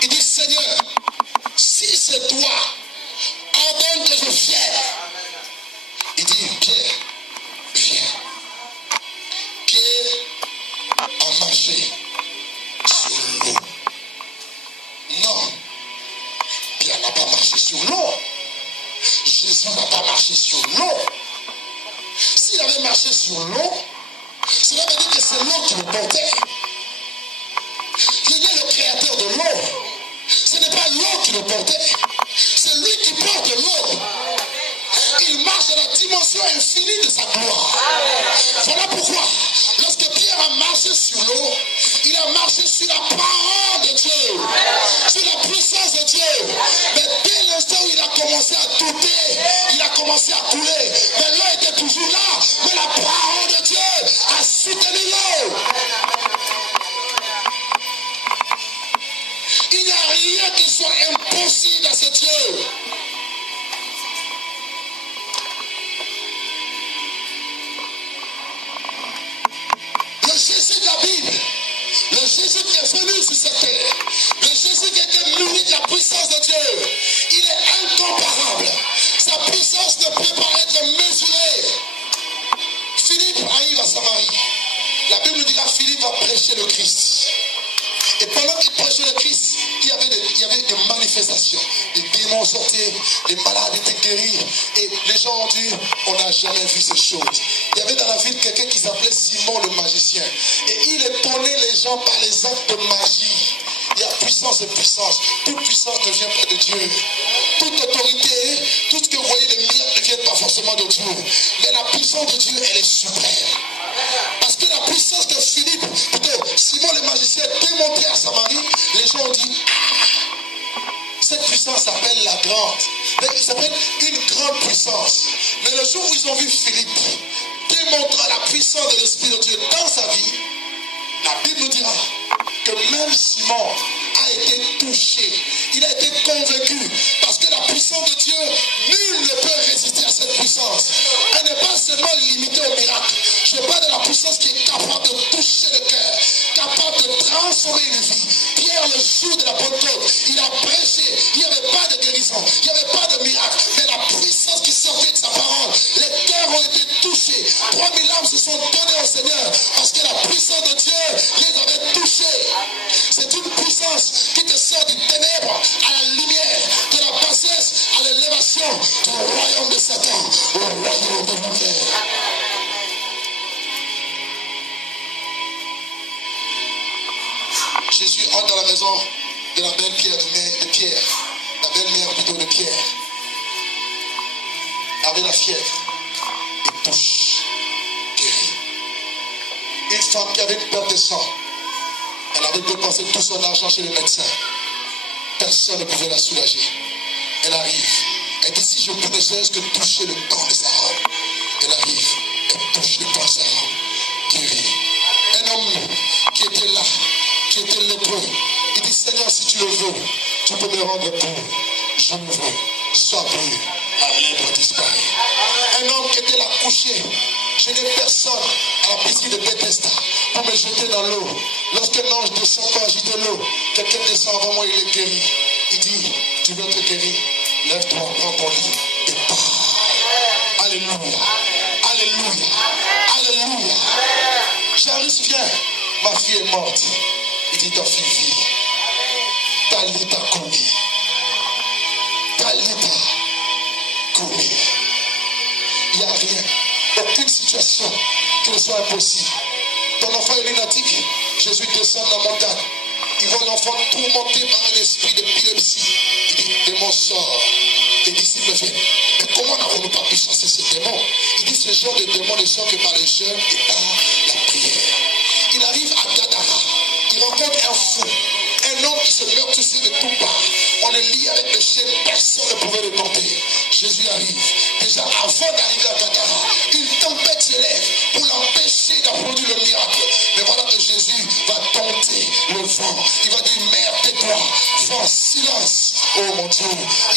Il dit, Seigneur, si c'est toi, ordonne que je vienne. Il dit, Pierre, viens. Pierre a marché sur l'eau. Non, Pierre n'a pas marché sur l'eau. Jésus n'a pas marché sur l'eau. S'il avait marché sur l'eau, cela veut dire que c'est l'eau qui le portait. Il est le créateur de l'eau. Ce n'est pas l'eau qui le portait, c'est lui qui porte l'eau. Il marche dans la dimension infinie de sa gloire. Voilà pourquoi, lorsque Pierre a marché sur l'eau, il a marché sur la parole de Dieu, sur la puissance de Dieu. Mais dès l'instant où il a commencé à douter, il a commencé à couler. Mais l'eau était toujours là, mais la parole de Dieu a soutenu l'eau. Il n'y a rien qui soit impossible à ce Dieu. Le Jésus de la Bible, le Jésus qui est venu sur cette terre, le Jésus qui était muni de la puissance de Dieu, il est incomparable. Sa puissance ne peut pas être mesurée. Philippe arrive à Samarie. La Bible nous dira, Philippe va prêcher le Christ. Et pendant qu'il prêchait le Christ, il y avait des manifestations. Les démons sortaient, les malades étaient guéris. Et les gens ont dit, on n'a jamais vu ces choses. Il y avait dans la ville quelqu'un qui s'appelait Simon le magicien. Et il étonnait les gens par les actes de magie. Il y a puissance et puissance. Toute puissance ne vient pas de Dieu. Toute autorité, tout ce que vous voyez, les miracles ne viennent pas forcément de Dieu. Mais la puissance de Dieu, elle est suprême. Parce que la puissance que Philippe, plutôt Simon le magicien, démontrait à Samarie, les gens ont dit, cette puissance s'appelle la grande. Mais il s'appelle une grande puissance. Mais le jour où ils ont vu Philippe démontrer la puissance de l'Esprit de Dieu dans sa vie, la Bible nous dira que même Simon a été touché. Il a été convaincu. Parce que la puissance de Dieu, nul ne peut résister à cette puissance. Elle n'est pas seulement limitée au miracle. Je parle de la puissance qui est capable de toucher le cœur, capable de transformer une vie. Pierre, le jour de la Pentecôte, il a prêché. Il n'y avait pas de guérison, il n'y avait pas de miracle. Mais la puissance qui sortait de sa parole, les cœurs ont été touchés. 3000 âmes se sont données au Seigneur parce que la puissance de Dieu les avait touchés. C'est une puissance qui te sort du ténèbre à la lumière, de la bassesse à l'élévation du royaume de Satan au royaume de lumière. Jésus entre dans la maison de la belle-mère de Pierre, la belle-mère plutôt de Pierre, avec la fièvre, et touche, guérit. Une femme qui avait une perte de sang, elle avait dépensé tout son argent chez le médecin. Personne ne pouvait la soulager. Elle arrive. Elle dit, si je pouvais serait-ce que toucher le temps de sa robe. Elle arrive. Elle touche le temps de sa robe. Guérit. Un homme qui était là, qui était lépreux. Il dit, Seigneur, si tu le veux, tu peux me rendre pur. Je me veux. Sois pur. La lèpre disparaît. Un homme qui était là couché. Je n'ai personne à la piscine de Bethesda pour me jeter dans l'eau. Lorsqu'un ange descend pour agiter l'eau, quelqu'un descend avant moi, il est guéri. Il dit, tu veux être guéri, lève-toi, prends ton lit et pars. Alléluia. Alléluia. Alléluia. Jairus vient, ma fille est morte. Il dit, ta fille vit. Talita Koumi. Talita Koumi. Il n'y a rien. Aucune situation qui ne soit impossible. Ton enfant est lunatique. Jésus descend dans la montagne. Il voit l'enfant tourmenté par un esprit d'épilepsie. Il dit, démon sort. Tes disciples viennent. Mais comment n'avons-nous pas pu chasser ces démons? Il dit ce genre de démons ne sont que par les jeûnes et par la prière. Il arrive à Gadara. Il rencontre un fou. Un homme qui se meurtrissait de toutes parts. On le lie avec des chaînes, personne ne pouvait le tenter. Jésus arrive. Déjà avant d'arriver à Gadara, une tempête s'élève pour l'empêcher d'applaudir le miracle. Mais voilà que Jésus va tenter le vent. Il va dire, mère, tais-toi. Vent, silence. Oh mon Dieu,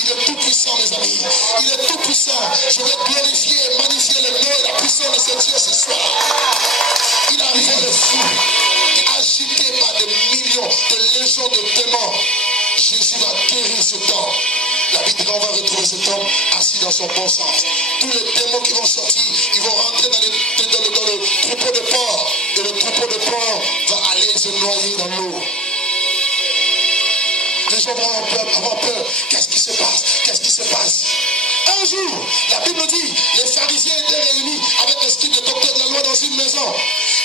il est tout puissant, mes amis. Il est tout puissant. Je vais glorifier et magnifier le nom et la puissance de ce Dieu ce soir. Il arrive le fou, agité par des millions de légions de démons. Jésus va guérir cet homme. La Bible dit qu'on va retrouver cet homme assis dans son bon sens. Tous les démons qui vont sortir, ils vont rentrer dans le troupeau de porcs. Et le troupeau de porcs va aller se noyer dans l'eau. Les gens vont avoir peur. Qu'est-ce qui se passe? Qu'est-ce qui se passe? Un jour, la Bible dit, les pharisiens étaient réunis avec les scribes et docteurs de la loi dans une maison.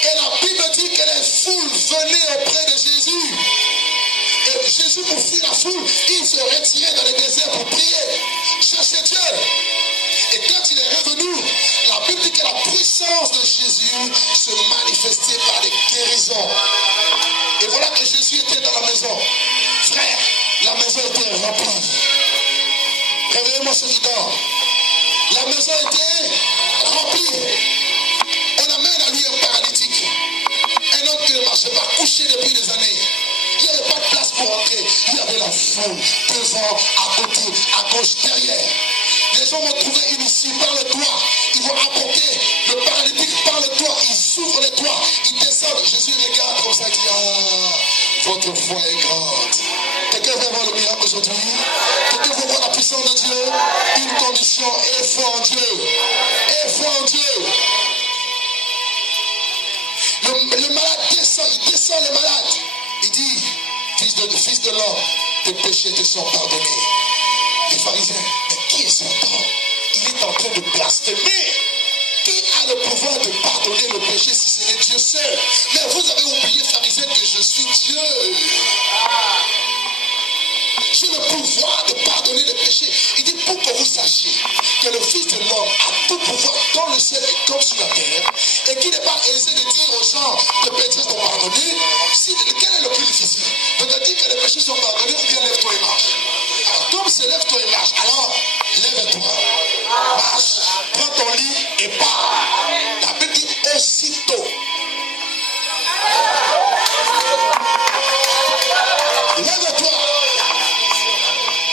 Et la Bible dit que les foules venaient auprès de Jésus. Et Jésus, pour fuir la foule, il se retirait dans le désert pour prier, chercher Dieu. Et quand il est revenu, la Bible dit que la puissance de Jésus se manifestait par des guérisons. Et voilà que Jésus était dans la maison. Frère, la maison était remplie. Réveillez-moi ceux qui dorment. La maison était remplie. On amène à lui un paralytique. Un homme qui ne marchait pas, couché depuis des années. Il n'y avait pas de place pour entrer. Il y avait la foule devant, à côté, à gauche, derrière. Les gens vont trouver une issue par le toit. Ils vont apporter le paralytique par le toit. Ils ouvrent les toits. Ils descendent. Jésus regarde comme ça et dit, ah, votre foi est grande. Quelqu'un veut voir le miracle aujourd'hui? Quelqu'un veut voir la puissance de Dieu? Une condition, aie foi en Dieu. Aie foi en Dieu. Le malade descend, il descend le malade. Il dit, fils de l'homme, tes péchés te sont pardonnés. Les pharisiens, mais qui est cet homme? Il est en train de blasphémer. Qui a le pouvoir de pardonner le péché si ce n'est Dieu seul? Mais vous avez oublié, pharisiens, que je suis Dieu. J'ai le pouvoir de pardonner les péchés. Il dit pour que vous sachiez que le Fils de l'homme a tout pouvoir dans le ciel et comme sur la terre, et qu'il n'est pas aisé de dire aux gens que les péchés sont pardonnés. Quel est le plus difficile? De te dire que les péchés sont pardonnés ou bien lève-toi et marche. Alors comme c'est lève-toi et marche, alors lève-toi, marche, prends ton lit et pars. La Bible dit aussitôt. Lève-toi.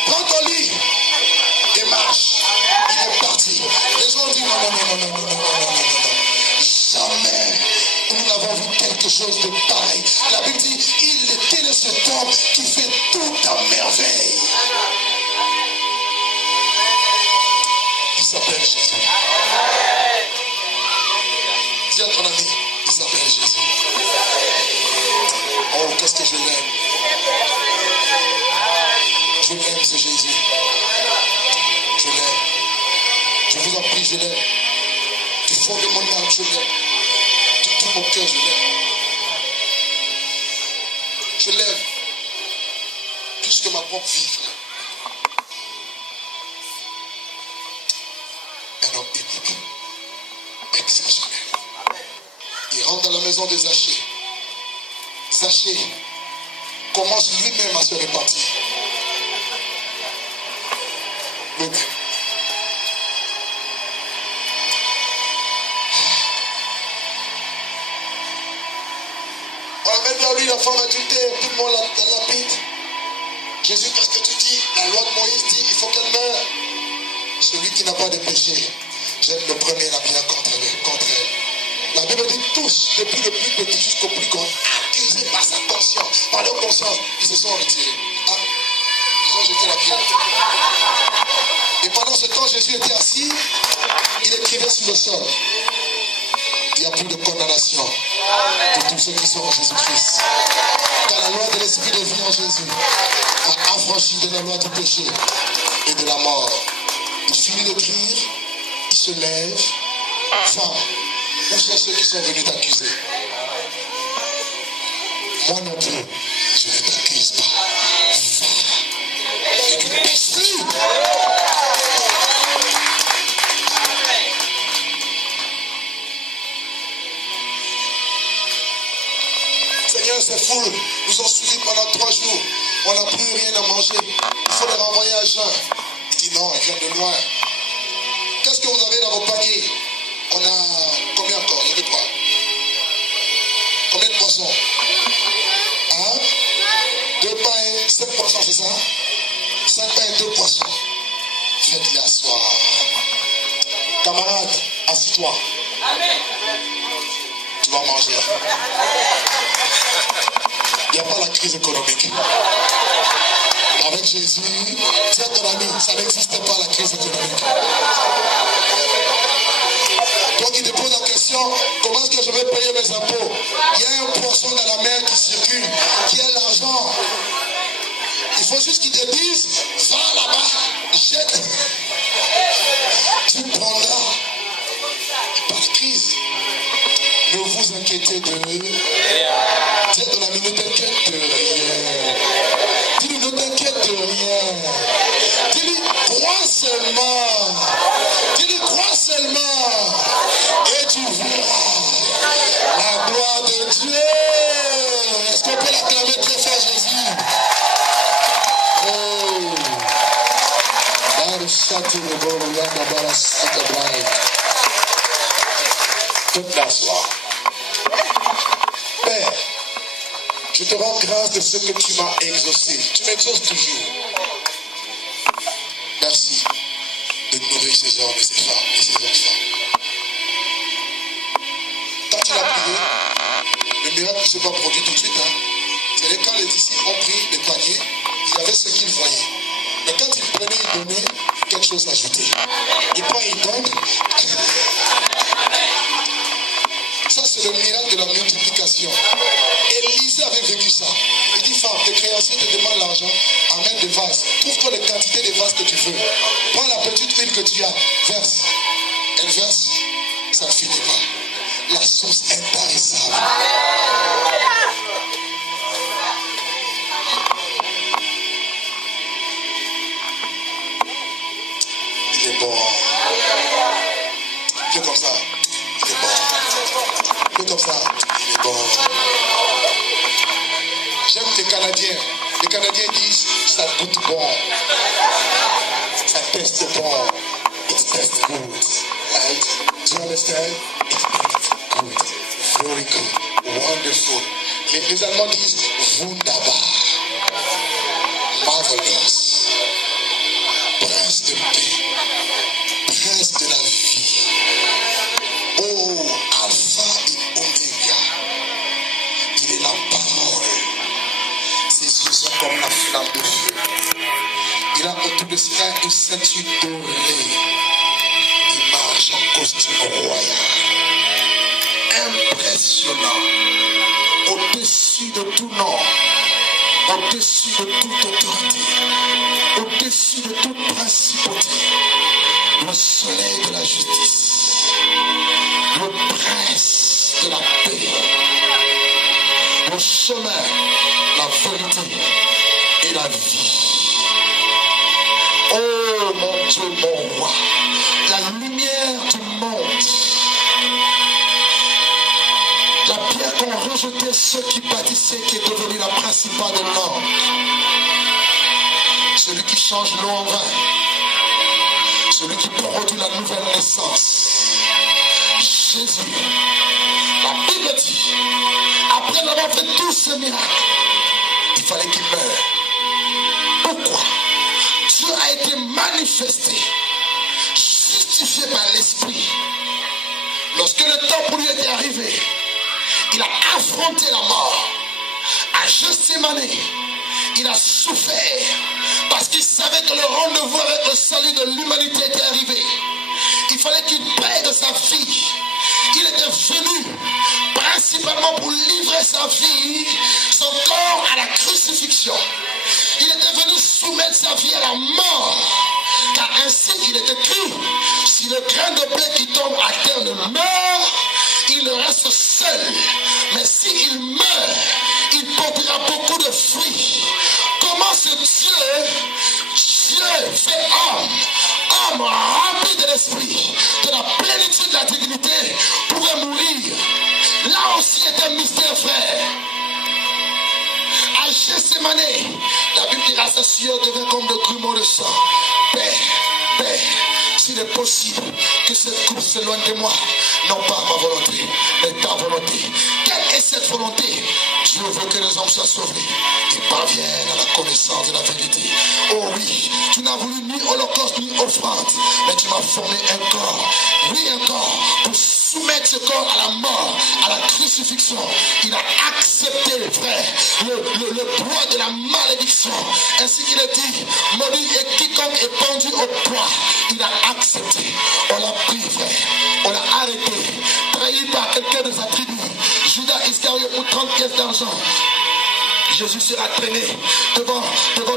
Prends ton lit et marche. Il est parti. Les gens disent non. Jamais nous n'avons vu quelque chose de pareil. La Bible dit, il était de cet homme qui fait tout à merveille. Il s'appelle Jésus. Dis à ton ami, il s'appelle Jésus. Oh, qu'est-ce que je l'aime. Je l'aime, c'est Jésus. Je l'aime. Je vous en prie, je l'aime. Du fond de mon âme, je l'aime. De tout mon cœur, je l'aime. Je l'aime. Plus que ma propre vie, frère. Un homme unique. Exceptionnel. Il rentre dans la maison de Zachée. Zachée commence lui-même à se repentir. Lui-même. On amène vers lui la femme adultère, tout le monde la lapide. Jésus, qu'est-ce que tu dis? La loi de Moïse dit, il faut qu'elle meure. Celui qui n'a pas de péché, jette le premier la pierre contre elle. La Bible dit tous, depuis le plus petit jusqu'au plus grand, accusés par sa conscience, par leur conscience, ils se sont retirés. Ils ont jeté la pierre. Et pendant ce temps, Jésus était assis, il écrivait sur le sol. Il n'y a plus de condamnation pour tous ceux qui sont en Jésus-Christ. Car la loi de l'esprit de vie en Jésus a affranchi de la loi du péché et de la mort. Il finit d'écrire, il se lève. Femme, où sont ceux qui sont venus t'accuser? Moi non plus, je ne t'accuse pas. Va et ne pêche plus. on n'a plus rien à manger. Il faut les renvoyer à Jean. Il dit non, ils viennent de loin. Qu'est-ce que vous avez dans vos paniers? On a combien encore? Il y avait quoi? Combien de poissons? Hein? 2 pains et 5 poissons, c'est ça? 5 pains et 2 poissons. Faites-les asseoir. Camarade, assis-toi. Tu vas manger. Il n'y a pas la crise économique. Avec Jésus, tiens ton ami, ça n'existe pas la crise économique. Toi qui te poses la question, comment est-ce que je vais payer mes impôts? Il y a un poisson dans la mer qui circule, qui a l'argent. Il faut juste qu'ils te disent, va là-bas, jette. Tu prendras. Pas de crise. Ne vous inquiétez de rien. Dis à ton ami, ne t'inquiète de rien. Dis-lui, ne t'inquiète de rien. Dis-lui, crois seulement. Dis-lui, crois seulement. Et tu verras la gloire de Dieu. Est-ce qu'on peut l'acclamer très fort, Jésus? Oh. Toute la soirée. Père, je te rends grâce de ce que tu m'as exaucé. Tu m'exauces toujours. Merci de nourrir ces hommes et ces femmes et ces enfants. Quand il a prié, le miracle ne s'est pas produit tout de suite. C'est quand les disciples ont pris les paniers, il y avait ce qu'ils voyaient. Mais quand il prenait, il donnait, quelque chose s'ajoutait. Il prend, il donne. Ça, c'est le miracle de la multiplication. Élisée avait vécu ça. Il dit, femme, tes créanciers te demandent l'argent, amène des vases. Trouve-toi les quantités de vases que tu veux. Prends la petite huile que tu as, verse. Elle verse, ça ne finit pas. La source intarissable. Il est bon. Fais comme ça. Il est bon. Fais comme ça. Il est bon. J'aime les Canadiens. Les Canadiens disent ça goûte bon. Ça teste bon. It tastes good. Right? Do you understand? It tastes good. Very good. Wonderful. Les Allemands disent wunderbar. Marvelous. Prince de paix. Prince de la vie. Oh, Alpha et Oméga. Il est la parole. Ses yeux sont comme la flamme de feu. Il a autour de cela une ceinture dorée. Il marche en costume royal. Impressionnant. Au-dessus de tout nom. Au-dessus de toute autorité. Au-dessus de toute principauté. Le soleil de la justice. Le prince de la paix. Le chemin, la vérité et la vie. Oh mon Dieu, mon roi, la lumière du monde. La pierre qu'ont rejeté ceux qui bâtissaient, qui est devenue la principale de l'homme. Celui qui change l'eau en vin. Celui qui produit la nouvelle naissance. Jésus. La Bible dit, après avoir fait tous ces miracles, il fallait qu'il meure. Pourquoi? Dieu a été manifesté, justifié par l'Esprit. Lorsque le temps pour lui était arrivé, il a affronté la mort. À Gethsémane, il a souffert parce qu'il savait que le rendez-vous avec le salut de l'humanité était arrivé. Il fallait qu'il paie de sa vie. Il était venu principalement pour livrer sa vie, son corps à la crucifixion. Il était venu soumettre sa vie à la mort. Car ainsi il est écrit, si le grain de blé qui tombe à terre ne meurt, il reste seul. Mais s'il meurt, il portera beaucoup de fruits. Comment ce Dieu fait homme rempli de l'esprit, de la plénitude de la dignité, pouvait mourir? Là aussi est un mystère, frère. À Gethsémane, la sa sueur devient comme le grumeau de sang. Père, Père, s'il est possible que cette coupe s'éloigne de moi, non pas ma volonté, mais ta volonté. Quelle est cette volonté? Dieu veut que les hommes soient sauvés et parviennent à la connaissance de la vérité. Oh oui, tu n'as voulu ni holocauste ni offrande, mais tu m'as formé un corps. Oui, un corps pour soumettre ce corps à la mort, à la crucifixion. Il a accepté, frère, le poids de la malédiction. Ainsi qu'il est dit, maudit est quiconque est pendu au poids. Il a accepté. On l'a pris, frère. On l'a arrêté. Trahi par quelqu'un de sa tribu. Judas Iscariote pour 30 pièces d'argent. Jésus sera traîné devant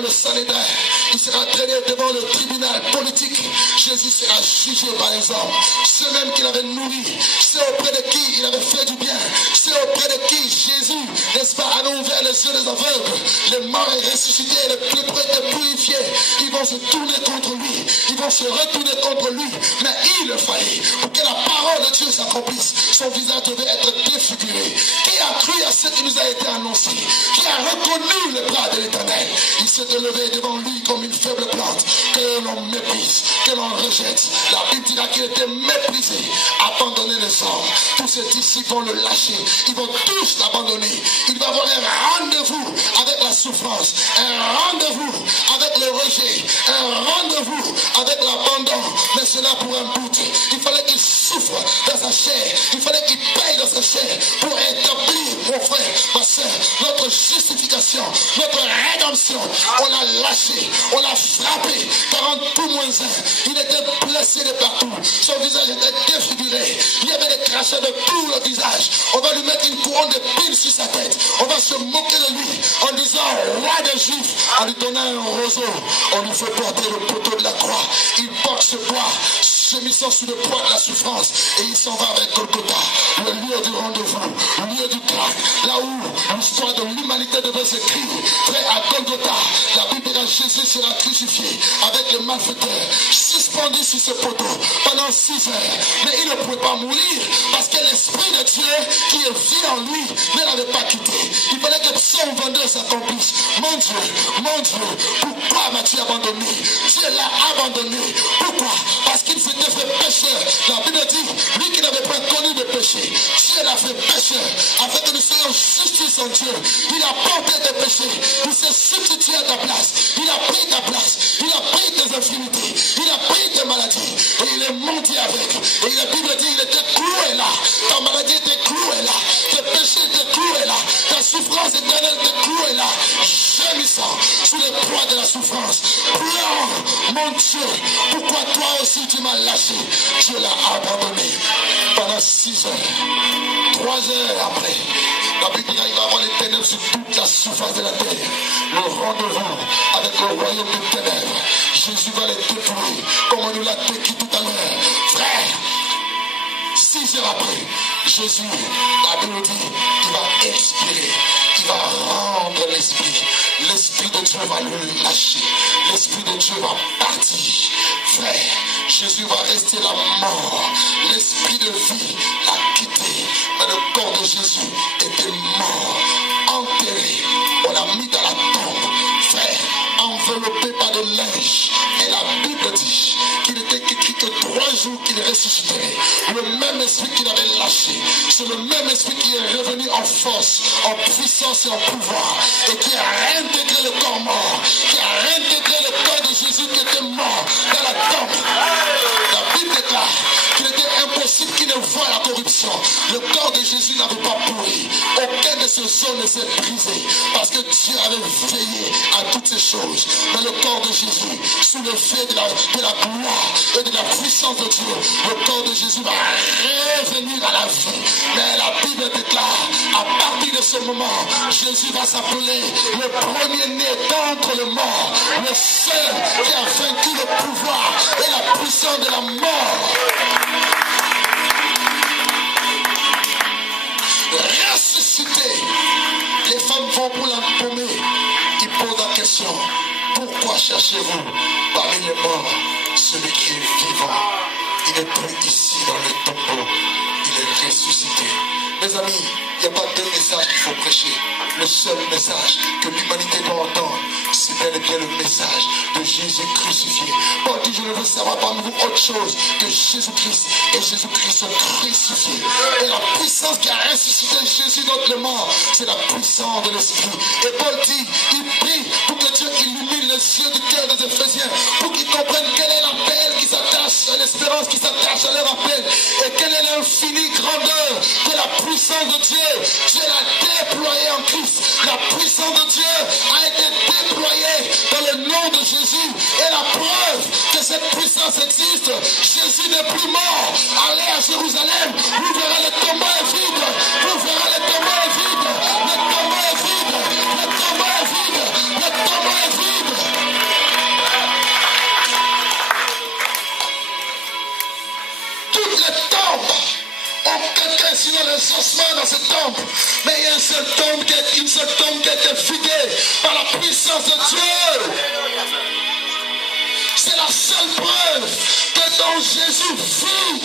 le Sanhédrin. Il sera traîné devant le tribunal politique. Jésus sera jugé par les hommes. Ceux mêmes qu'il avait nourris, ceux auprès de qui il avait fait du bien, ceux auprès de qui Jésus, n'est-ce pas, avait ouvert les yeux des aveugles, les morts et ressuscités, les plus près et purifiés. Ils vont se tourner contre lui. Ils vont se retourner contre lui. Mais il le fallait pour que la parole de Dieu s'accomplisse. Son visage devait être défiguré. Qui a cru à ce qui nous a été annoncé? Qui a reconnu le bras de l'Éternel? Il s'est élevé devant lui comme une faible plante que l'on méprise, que l'on rejette. La Bible dira qu'il était méprisé, abandonné les hommes. Tous ses disciples vont le lâcher. Ils vont tous l'abandonner. Il va avoir un rendez-vous avec la souffrance, un rendez-vous avec le rejet, un rendez-vous avec l'abandon. Mais cela pour un but. Il fallait qu'il souffre dans sa chair. Il fallait qu'il paye dans sa chair pour établir, mon frère, ma soeur, notre justification, notre rédemption. On l'a lâché, on l'a frappé, 40 coups moins 1. Il était blessé de partout. Son visage était défiguré. Il y avait des crachats de tout le visage. On va lui mettre une couronne d'épines sur sa tête. On va se moquer de lui en disant roi des Juifs. En lui donnant un roseau, on lui fait porter le poteau de la croix. Il porte ce bois, gémissant sous le poids de la souffrance, et il s'en va avec Golgotha, le lieu du rendez-vous, le lieu du crack, là où l'histoire de l'humanité devait s'écrire. Frère, à Golgotha, la Bible dira Jésus sera crucifié avec le malfaiteur, suspendu sur ce poteau pendant 6 heures. Mais il ne pouvait pas mourir parce que l'Esprit de Dieu qui est vie en lui ne l'avait pas quitté. Il fallait que Psaume 22 s'accomplisse. Mon Dieu, pourquoi m'as-tu abandonné? Dieu l'a abandonné. Pourquoi? Parce qu'il s'était fait pécheur. La Bible dit, lui qui n'avait pas connu de péché, Dieu l'a fait pécheur afin que nous soyons justice en Dieu. Il a porté tes péchés. Il s'est substitué à ta place. Il a pris ta place. Il a pris tes infirmités. Il a pris tes maladies. Et il est monté avec. Et la Bible dit, il était cloué là. Ta maladie était clouée là. Tes péchés étaient cloués là. Ta souffrance éternelle était clouée là. Gémissant sous les poids de la souffrance. Pleure, mon Dieu, pourquoi toi aussi tu m'as lâché? Dieu l'a abandonné pendant 6 heures. 3 heures après, la Bible dit qu'il va avoir les ténèbres sur toute la surface de la terre. Le rendez-vous avec le royaume des ténèbres. Jésus va les dépouiller comme on nous l'a décrit tout à l'heure. Frère, 6 heures après, Jésus, la Bible dit, il va expirer. Il va rendre l'esprit. L'esprit de Dieu va le lâcher. L'esprit de Dieu va partir. Frère, Jésus va rester la mort. L'esprit de vie l'a quitté. Mais le corps de Jésus était mort, enterré. On l'a mis dans la tombe. Frère, enveloppé par de linge. Et la Bible dit qu'il était écrit que 3 jours qu'il ressusciterait. Le même esprit qu'il avait lâché, c'est le même esprit qui est revenu en force, en puissance et en pouvoir, et qui a réintégré le corps mort, qui a réintégré le corps de Jésus qui était mort dans la tombe. La Bible déclare qu'il était impossible qu'il ne voie la corruption. Le corps de Jésus n'avait pas pourri. Aucun de ses os ne s'est brisé, parce que Dieu avait veillé à toutes ces choses. Mais le corps de Jésus, sous le fait de la gloire et de la puissance de Dieu, le corps de Jésus va revenir à la vie. Mais la Bible déclare, à partir de ce moment, Jésus va s'appeler le premier-né d'entre les morts, le seul qui a vaincu le pouvoir et la puissance de la mort. Ressuscité. Les femmes vont pour l'empaumer. Ils posent la question, pourquoi cherchez-vous parmi les morts celui qui est vivant? Il n'est plus ici dans le tombeau, il est ressuscité. Mes amis, il n'y a pas deux messages qu'il faut prêcher. Le seul message que l'humanité doit entendre, c'est bel et bien le Jésus crucifié. Paul dit, je ne veux savoir parmi vous autre chose que Jésus-Christ et Jésus-Christ crucifié. Et la puissance qui a ressuscité Jésus notre mort, c'est la puissance de l'Esprit. Et Paul dit, il prie pour que Dieu illumine les yeux du cœur des Éphésiens, pour qu'ils comprennent quel est l'appel qui s'attache à l'espérance, qui s'attache à leur appel, et quelle est l'infinie grandeur de la puissance de Dieu. Dieu l'a déployée en Christ. La puissance de Dieu a été déployée dans le nom de Jésus. Et la preuve que cette puissance existe, Jésus n'est plus mort. Allez à Jérusalem, vous verrez le tombeau est vide. Vous verrez le tombeau est vide. Le tombeau est vide. Le tombeau est vide. Le tombeau est vide. Toutes les tombes ont quelqu'un sinon les ossements dans ce temple. Mais il y a une seule tombe qui a été figée par la puissance de Dieu. C'est la seule preuve que dans Jésus vit.